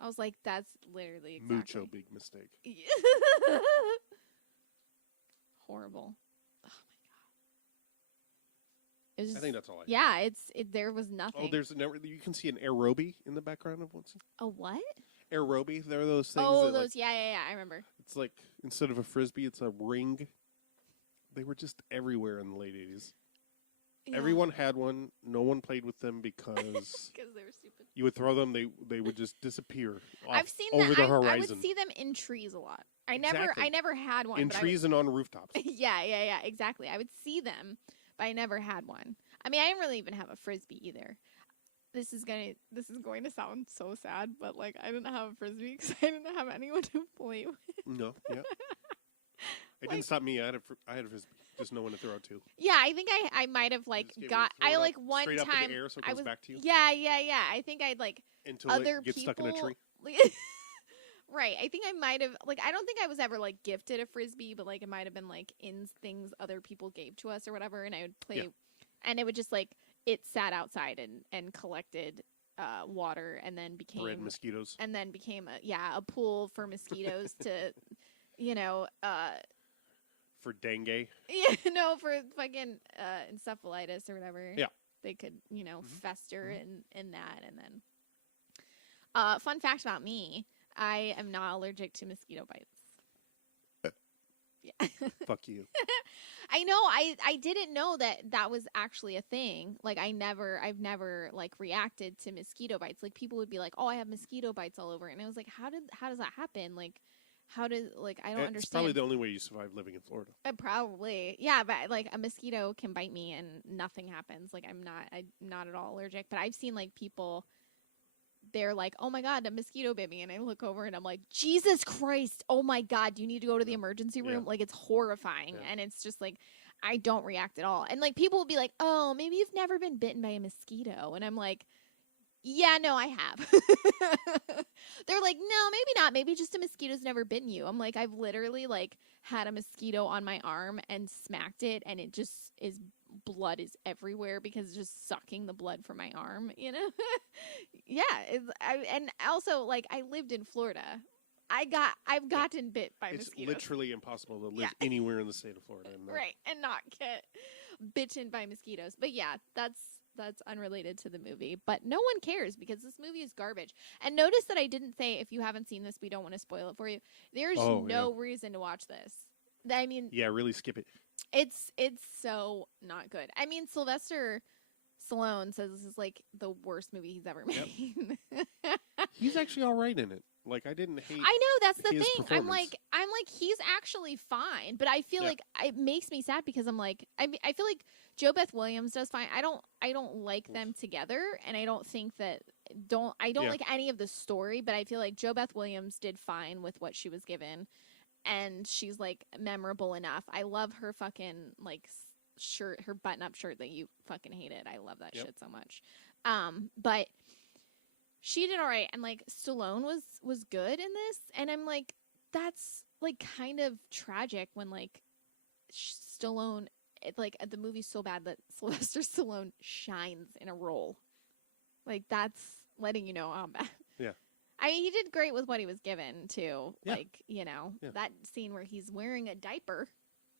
I was like, that's literally exactly. Mucho big mistake. Horrible. Oh my god. It was just, I think that's all I yeah, there was nothing. Oh, you can see an aerobie in the background of one scene. A what? Aerobie, there are those things. Oh, that, those, like, yeah, I remember. It's like, instead of a Frisbee, it's a ring. They were just everywhere in the late 80s. Yeah. Everyone had one. No one played with them because Because they were stupid. you would throw them, they would just disappear I've seen over that. the I horizon. would see them in trees a lot. Exactly. I never had one. in but trees and on rooftops. yeah, exactly. I would see them, but I never had one. I mean, I didn't really even have a Frisbee either. This is going to sound so sad, but like I didn't have a Frisbee because I didn't have anyone to play with. No, yeah. It didn't stop me. I had a Frisbee. Just no one to throw to. Yeah, I think I might have like Just give got it- throw I it like up, one straight up in time the air so it I comes was back to you? Yeah. I think I'd like Until other it gets people stuck in a tree. Right. I think I might have like I don't think I was ever like gifted a Frisbee, but like it might have been like in things other people gave to us or whatever, and I would play and it would just like it sat outside and collected water and then became Bred mosquitoes. and then became a pool for mosquitoes to For dengue. for fucking encephalitis or whatever. Yeah. They could, fester in that. And then, fun fact about me, I am not allergic to mosquito bites. Yeah. Fuck you. I know. I didn't know that was actually a thing. Like I've never like reacted to mosquito bites. Like people would be like, "Oh, I have mosquito bites all over," and I was like, "How does that happen? Like, I don't understand." It's probably the only way you survive living in Florida. Probably, yeah. But like a mosquito can bite me and nothing happens. Like I'm not at all allergic. But I've seen like people. They're like, oh my God, a mosquito bit me. And I look over and I'm like, Jesus Christ. Oh my God. Do you need to go to the emergency room? Yeah. Like, it's horrifying. Yeah. And it's just like, I don't react at all. And like, people will be like, oh, maybe you've never been bitten by a mosquito. And I'm like, yeah, no, I have. They're like, no, maybe not. Maybe just a mosquito's never bitten you. I'm like, I've literally like had a mosquito on my arm and smacked it. And it just is blood is everywhere because it's just sucking the blood from my arm, Yeah. And also like I lived in Florida. I've gotten bit by It's mosquitoes. literally impossible to live anywhere in the state of Florida. And Right. And not get bitten by mosquitoes. But yeah, that's unrelated to the movie. But no one cares because this movie is garbage. And notice that I didn't say, if you haven't seen this, we don't want to spoil it for you. There's no reason to watch this. I mean, yeah, really skip it. it's so not good. I mean, Sylvester Stallone says this is like the worst movie he's ever made. He's actually all right in it. Like I didn't hate. I know, that's the his thing. I'm performance. like he's actually fine, but I feel like it makes me sad because I'm like I feel like Joe Beth Williams does fine. I don't like them together, and I don't think that I don't like any of the story, but I feel like Joe Beth Williams did fine with what she was given. And she's like memorable enough. I love her fucking like shirt, her button-up shirt that you fucking hated. I love that Yep. shit so much. But she did all right, and like Stallone was good in this, and I'm like, that's like kind of tragic when like Stallone, like the movie's so bad that Sylvester Stallone shines in a role. Like that's letting you know how bad. Yeah. I mean, he did great with what he was given too. Yeah. Like, you know, Yeah. that scene where he's wearing a diaper.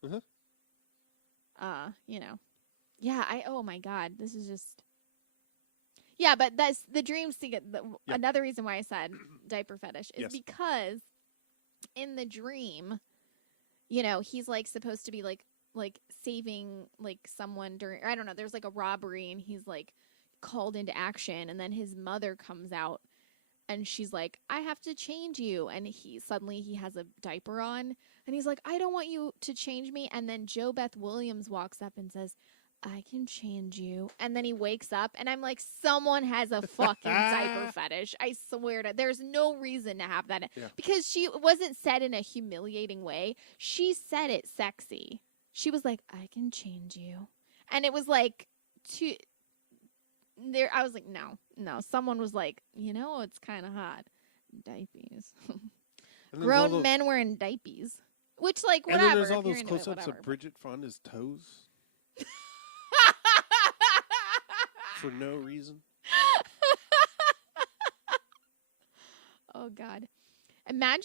Uh-huh. You know. Yeah, oh my God, this is just. Yeah, but that's the dream another reason why I said diaper fetish is Yes. because in the dream, you know, he's like supposed to be like saving like someone during, I don't know, there's like a robbery and he's like called into action, and then his mother comes out and she's like, I have to change you, and he has a diaper on, and he's like, I don't want you to change me, and then Jo Beth Williams walks up and says, I can change you, and then he wakes up, and I'm like, someone has a fucking diaper fetish. I swear to, there's no reason to have that, because she wasn't said in a humiliating way. She said it sexy. She was like, I can change you, and it was like there. I was like, no. Someone was like, you know, it's kind of hot, diapers. Grown men wearing diapers, which like whatever. And then there's all if you're those into it, close-ups whatever. of Bridget Fonda's toes for no reason. Oh God! Imagine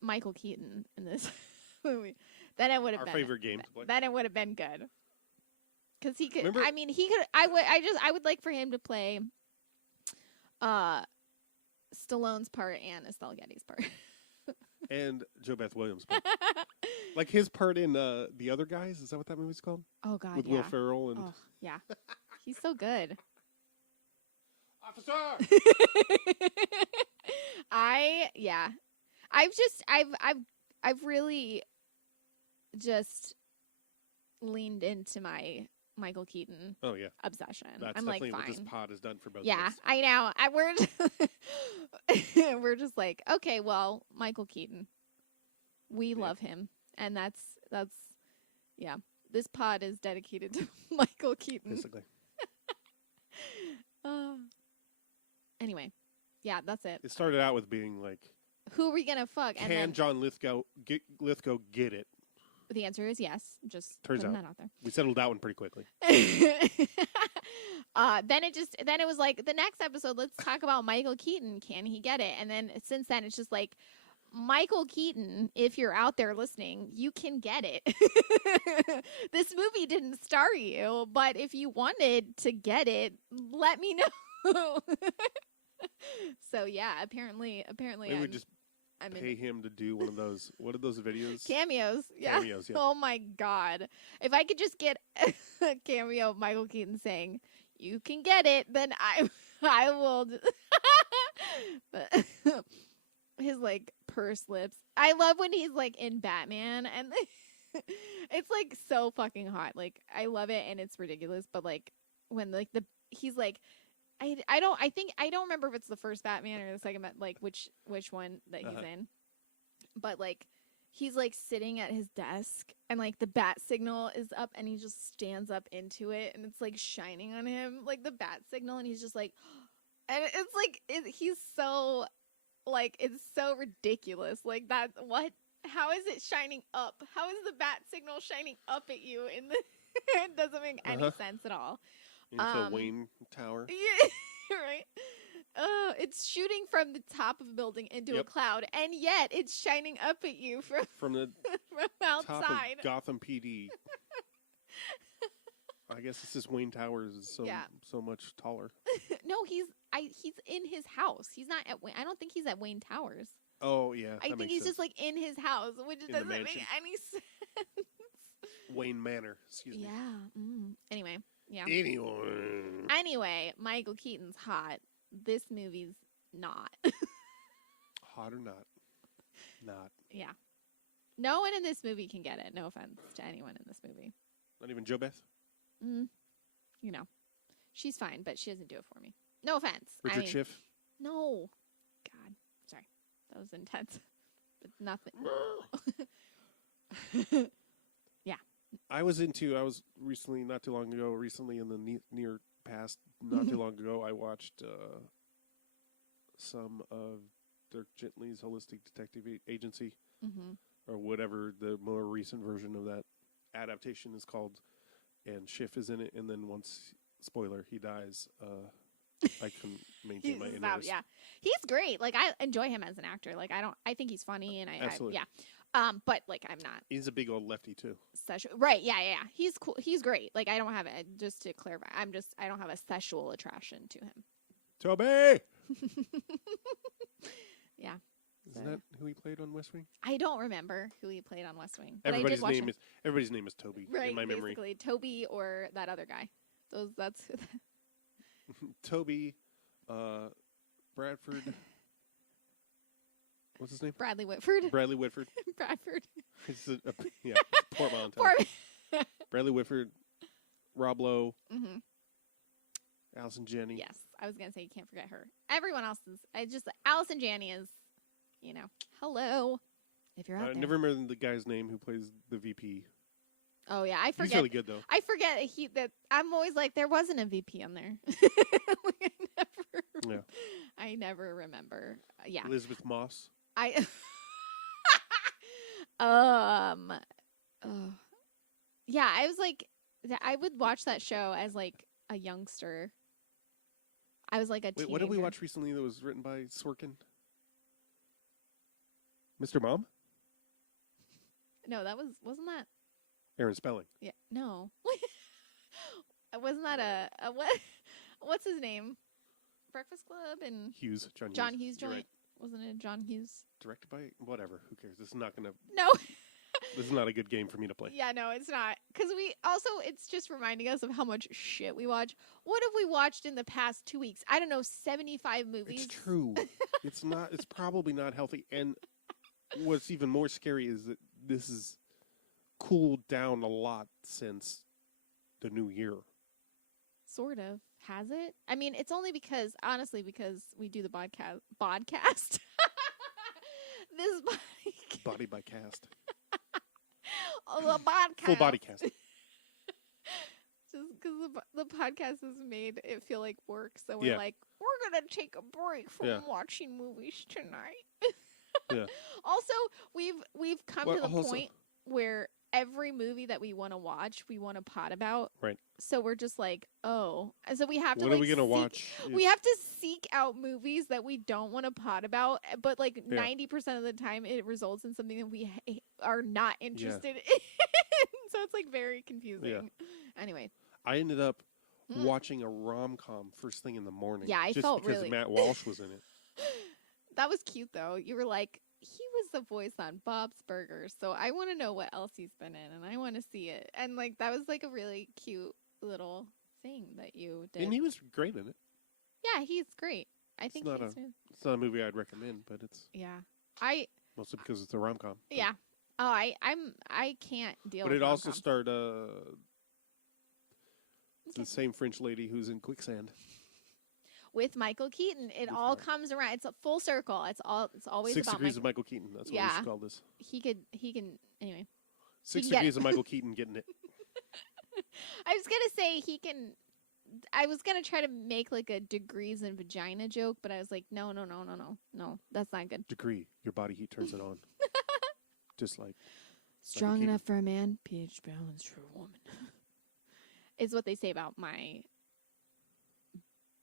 Michael Keaton in this movie. Then it would have Our been favorite game to play. Then it would have been good. Because he could. Remember? I mean, he could. I would like for him to play, Stallone's part and Estelle Getty's part. And Jo Beth Williams. Like his part in The Other Guys. Is that what that movie's called? Oh God! With yeah. Will Ferrell and. Oh yeah, he's so good. Officer. I've really just leaned into my Michael Keaton Oh yeah. obsession. That's I'm like, definitely what fine. this pod has done for both of Yeah, us. I know. We're just like, okay, well, Michael Keaton. We love him, and that's yeah. This pod is dedicated to Michael Keaton. Basically. Anyway, yeah, that's it. It started out with being like, Who are we gonna fuck? can And then John Lithgow get it? the answer is yes. Just Turns putting out. that out there. We settled that one pretty quickly. Then it was like the next episode, let's talk about Michael Keaton. Can he get it? And then since then it's just like, Michael Keaton, if you're out there listening, you can get it. This movie didn't star you, but if you wanted to get it, let me know. So yeah, apparently Maybe we just I'm pay him to do one of those. What are those videos? cameos. Yeah. Cameos, yeah. Oh my God. If I could just get a cameo of Michael Keaton saying, you can get it, then I will. But his like pursed lips. I love when he's like in Batman, and it's like so fucking hot. Like I love it, and it's ridiculous. But like when like he's like, I don't remember if it's the first Batman or the second, like which one that he's in. But like he's like sitting at his desk, and like the bat signal is up, and he just stands up into it, and it's like shining on him like the bat signal, and he's just like, and it's like he's so like, it's so ridiculous. Like that, what? How is it shining up? How is the bat signal shining up at you in the? It doesn't make any sense at all. Into a Wayne Tower. Yeah, right. It's shooting from the top of a building into a cloud, and yet it's shining up at you from the from outside. top of Gotham PD. I guess it's just Wayne Towers is so much taller. No, he's in his house. He's not at Wayne. I don't think he's at Wayne Towers. Oh yeah, I think he's just like in his house, which doesn't make any sense. Wayne Manor. Excuse me. Yeah. Anyway. Yeah. Anyway, Michael Keaton's hot. This movie's not. Hot or not? Not. Yeah. No one in this movie can get it. No offense to anyone in this movie. Not even Jo Beth? You know. She's fine, but she doesn't do it for me. No offense. Richard Schiff? No. God. Sorry. That was intense. But nothing. Yeah. I was recently, not too long ago, in the near past, not too long ago, I watched some of Dirk Gently's Holistic Detective Agency, or whatever the more recent version of that adaptation is called, and Schiff is in it, and then once, spoiler, he dies, I couldn't maintain my interest. Yeah, he's great. Like, I enjoy him as an actor. Like, I think he's funny, and Absolutely. but like, I'm not He's a big old lefty too. sexual. Right? Yeah. He's cool. He's great. Like, I don't have it. Just to clarify, I don't have a sexual attraction to him. Toby! Yeah. Isn't that who he played on West Wing? I don't remember who he played on West Wing. But I did watch him. Everybody's name is Toby, Right, in my memory. basically Toby or that other guy. That's Toby, Bradford. What's his name? Bradley Whitford. Bradley Whitford. Bradford. It's portmanteau. Poor- Bradley Whitford, Rob Lowe, Allison Janney. Yes, I was gonna say you can't forget her. Everyone else is. Allison Janney is, hello. If you're out I there. never remember the guy's name who plays the VP. Oh yeah, I forget. He's really good though. I forget that I'm always like there wasn't a VP on there. I never remember. Yeah, Elizabeth Moss. Yeah, I was like, I would watch that show as like a youngster. I was like a teenager. Wait, what did we watch recently that was written by Sorkin? Mr. Mom? No, wasn't that? Aaron Spelling. Yeah, no. Wasn't that a what? What's his name? Breakfast Club and Hughes. John Hughes You're joint. right. Wasn't it John Hughes? Directed by whatever. Who cares? This is not gonna. No. This is not a good game for me to play. Yeah, no, it's not. Because it's just reminding us of how much shit we watch. What have we watched in the past 2 weeks? I don't know, 75 movies. It's true. It's not. It's probably not healthy. And what's even more scary is that this has cooled down a lot since the new year. Sort of. Has it? I mean, it's only because we do the podcast. This Body by cast. the podcast. Full body cast. Just because the podcast has made it feel like work, so we're like, we're gonna take a break from watching movies tonight. Yeah. Also, we've come to the point where every movie that we want to watch, we want to pod about. Right. So we're just like, oh, and so we have to. What are we gonna watch? We have to seek out movies that we don't want to pod about, but like 90% of the time, it results in something that we are not interested in. So it's like very confusing. Yeah. Anyway, I ended up watching a rom-com first thing in the morning. Yeah, I just felt because really- Matt Walsh was in it. that was cute though. You were like, he was the voice on Bob's Burgers, so I want to know what else he's been in, and I want to see it. And like that was like a really cute little thing that you did. And he was great in it. Yeah, he's great. I think It's not a movie I'd recommend, but it's mostly because it's a rom-com. Yeah. Oh, I can't deal But with it also rom-coms. starred the same French lady who's in Quicksand. With Michael Keaton. It all comes around. It's a full circle. It's always 6 about Degrees of Michael Keaton. That's what we should call this. He can anyway. 6 he can Degrees of Michael Keaton getting it. I was gonna say I was gonna try to make like a degrees in vagina joke, but I was like, no, that's not good. Degree. Your body heat turns it on. Just like Strong Keaton. enough for a man, pH balanced for a woman. Is what they say about my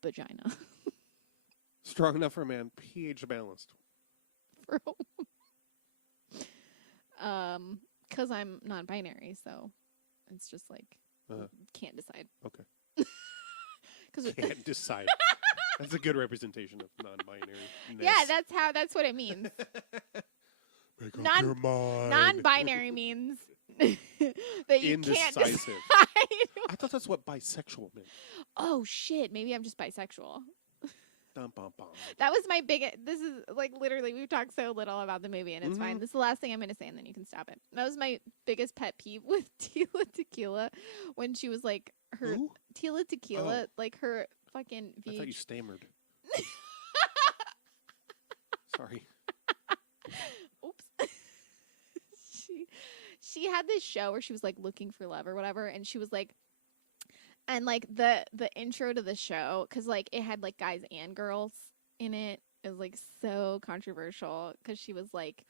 vagina. strong enough for a man, pH balanced. For a woman. Because I'm non-binary, so it's just like can't decide. Okay. Because Can't decide. That's a good representation of non-binary. yeah, that's what it means. Make up your mind. Non-binary means that you can't decide. Indecisive. I thought that's what bisexual meant. Oh shit! Maybe I'm just bisexual. Dum, bum, bum. That was my biggest. This is like literally we've talked so little about the movie, and it's fine. This is the last thing I'm going to say, and then you can stop it. That was my biggest pet peeve with Tila Tequila when she was like her Who? Tila Tequila, Oh. like her fucking I thought you stammered. Sorry. Oops. she had this show where she was like looking for love or whatever, and she was like, and like the intro to the show, because like it had like guys and girls in it. It was like so controversial because she was like,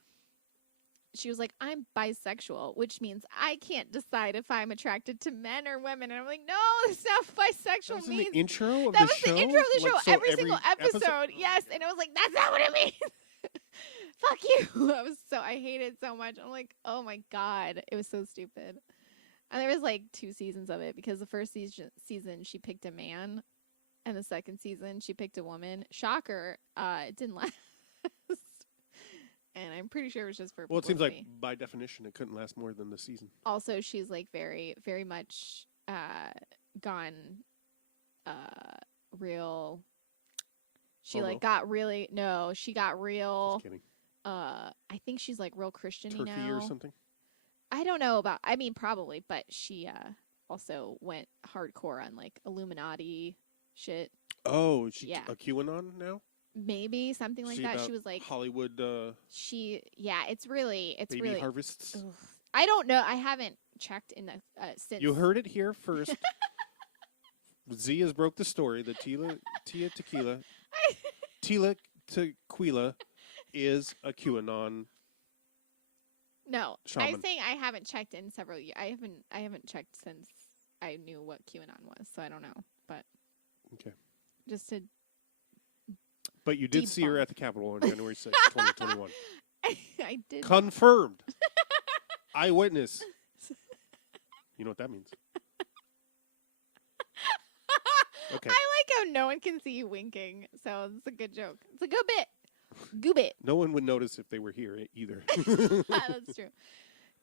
I'm bisexual, which means I can't decide if I'm attracted to men or women. And I'm like, no, that's not bisexual. That was means. in the intro of That the was show? the intro of the show. Like, so every single episode. Yes. And it was like, that's not what it means. Fuck you. I hated it so much. I'm like, oh my God. It was so stupid. And there was like 2 seasons of it because the first season she picked a man, and the second season she picked a woman. Shocker. It didn't last. And I'm pretty sure it was just for Well, it seems like publicity. by definition it couldn't last more than the season. Also, she's like very, very much gone real. She Homo? like got really she got real. Just kidding. I think she's like real Christian-y Turkey now. or something? I don't know about. I mean, probably, but she also went hardcore on like Illuminati shit. Oh, she Yeah. a QAnon now? Maybe something like She that. about She was like Hollywood it's really baby harvests. ugh. I don't know. I haven't checked in the since. You heard it here first. Zia's broke the story that Tila Tequila is a QAnon. No, Shaman. I'm saying I haven't checked in several years. I haven't checked since I knew what QAnon was, so I don't know. But Okay. just to But you did see her Debunk. at the Capitol on January 6th, 2021. I did. Confirmed. Eyewitness. You know what that means. Okay. I like how no one can see you winking, so it's a good joke. It's a good bit. Good bit. No one would notice if they were here either. That's true.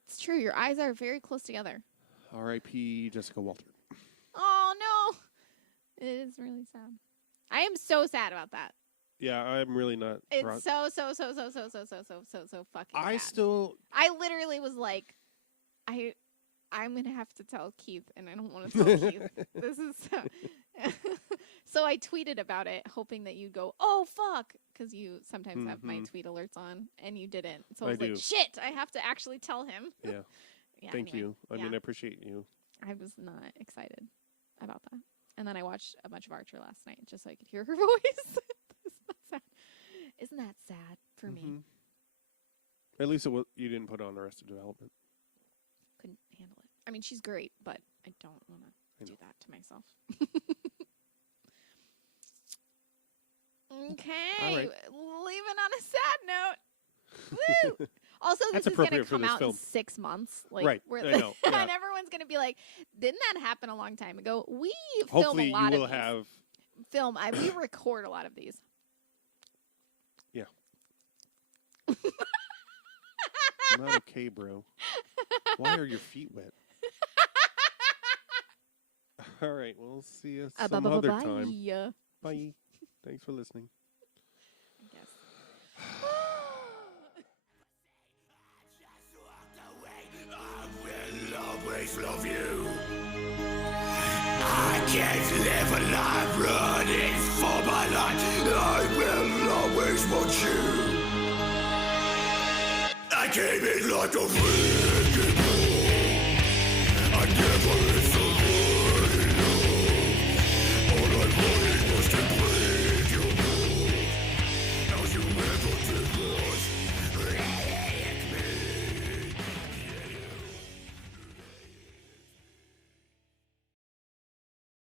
It's true. Your eyes are very close together. R.I.P. Jessica Walter. Oh no, it is really sad. I am so sad about that. Yeah, I'm really not. It's so fucking. I sad. still. I literally was like, I'm gonna have to tell Keith, and I don't want to tell Keith. This is so I tweeted about it, hoping that you'd go, "Oh fuck," because you sometimes have my tweet alerts on, and you didn't. So I was I like, do. "Shit, I have to actually tell him." Yeah. Yeah, Thank anyway, you. I yeah. mean, I appreciate you. I was not excited about that, and then I watched a bunch of Archer last night just so I could hear her voice. Isn't that sad for me? Mhm. At least you didn't put on Arrested Development. Couldn't handle it. I mean, she's great, but I don't want I to do know. that to myself. Okay, right. leaving on a sad note. Woo! Also, this That's is going to appropriate for come this out film. in 6 months. Like, Right, we're I know, yeah. and everyone's going to be like, "Didn't that happen a long time ago?" We Hopefully, film a lot you will of these. have. We record a lot of these. Yeah. Not okay, bro. Why are your feet wet? All right, we'll see you some other time. Bye. Bye. Thanks for listening. I guess. Always love you. I can't live a life running for my life. I will always want you. I came in like a wrecking ball.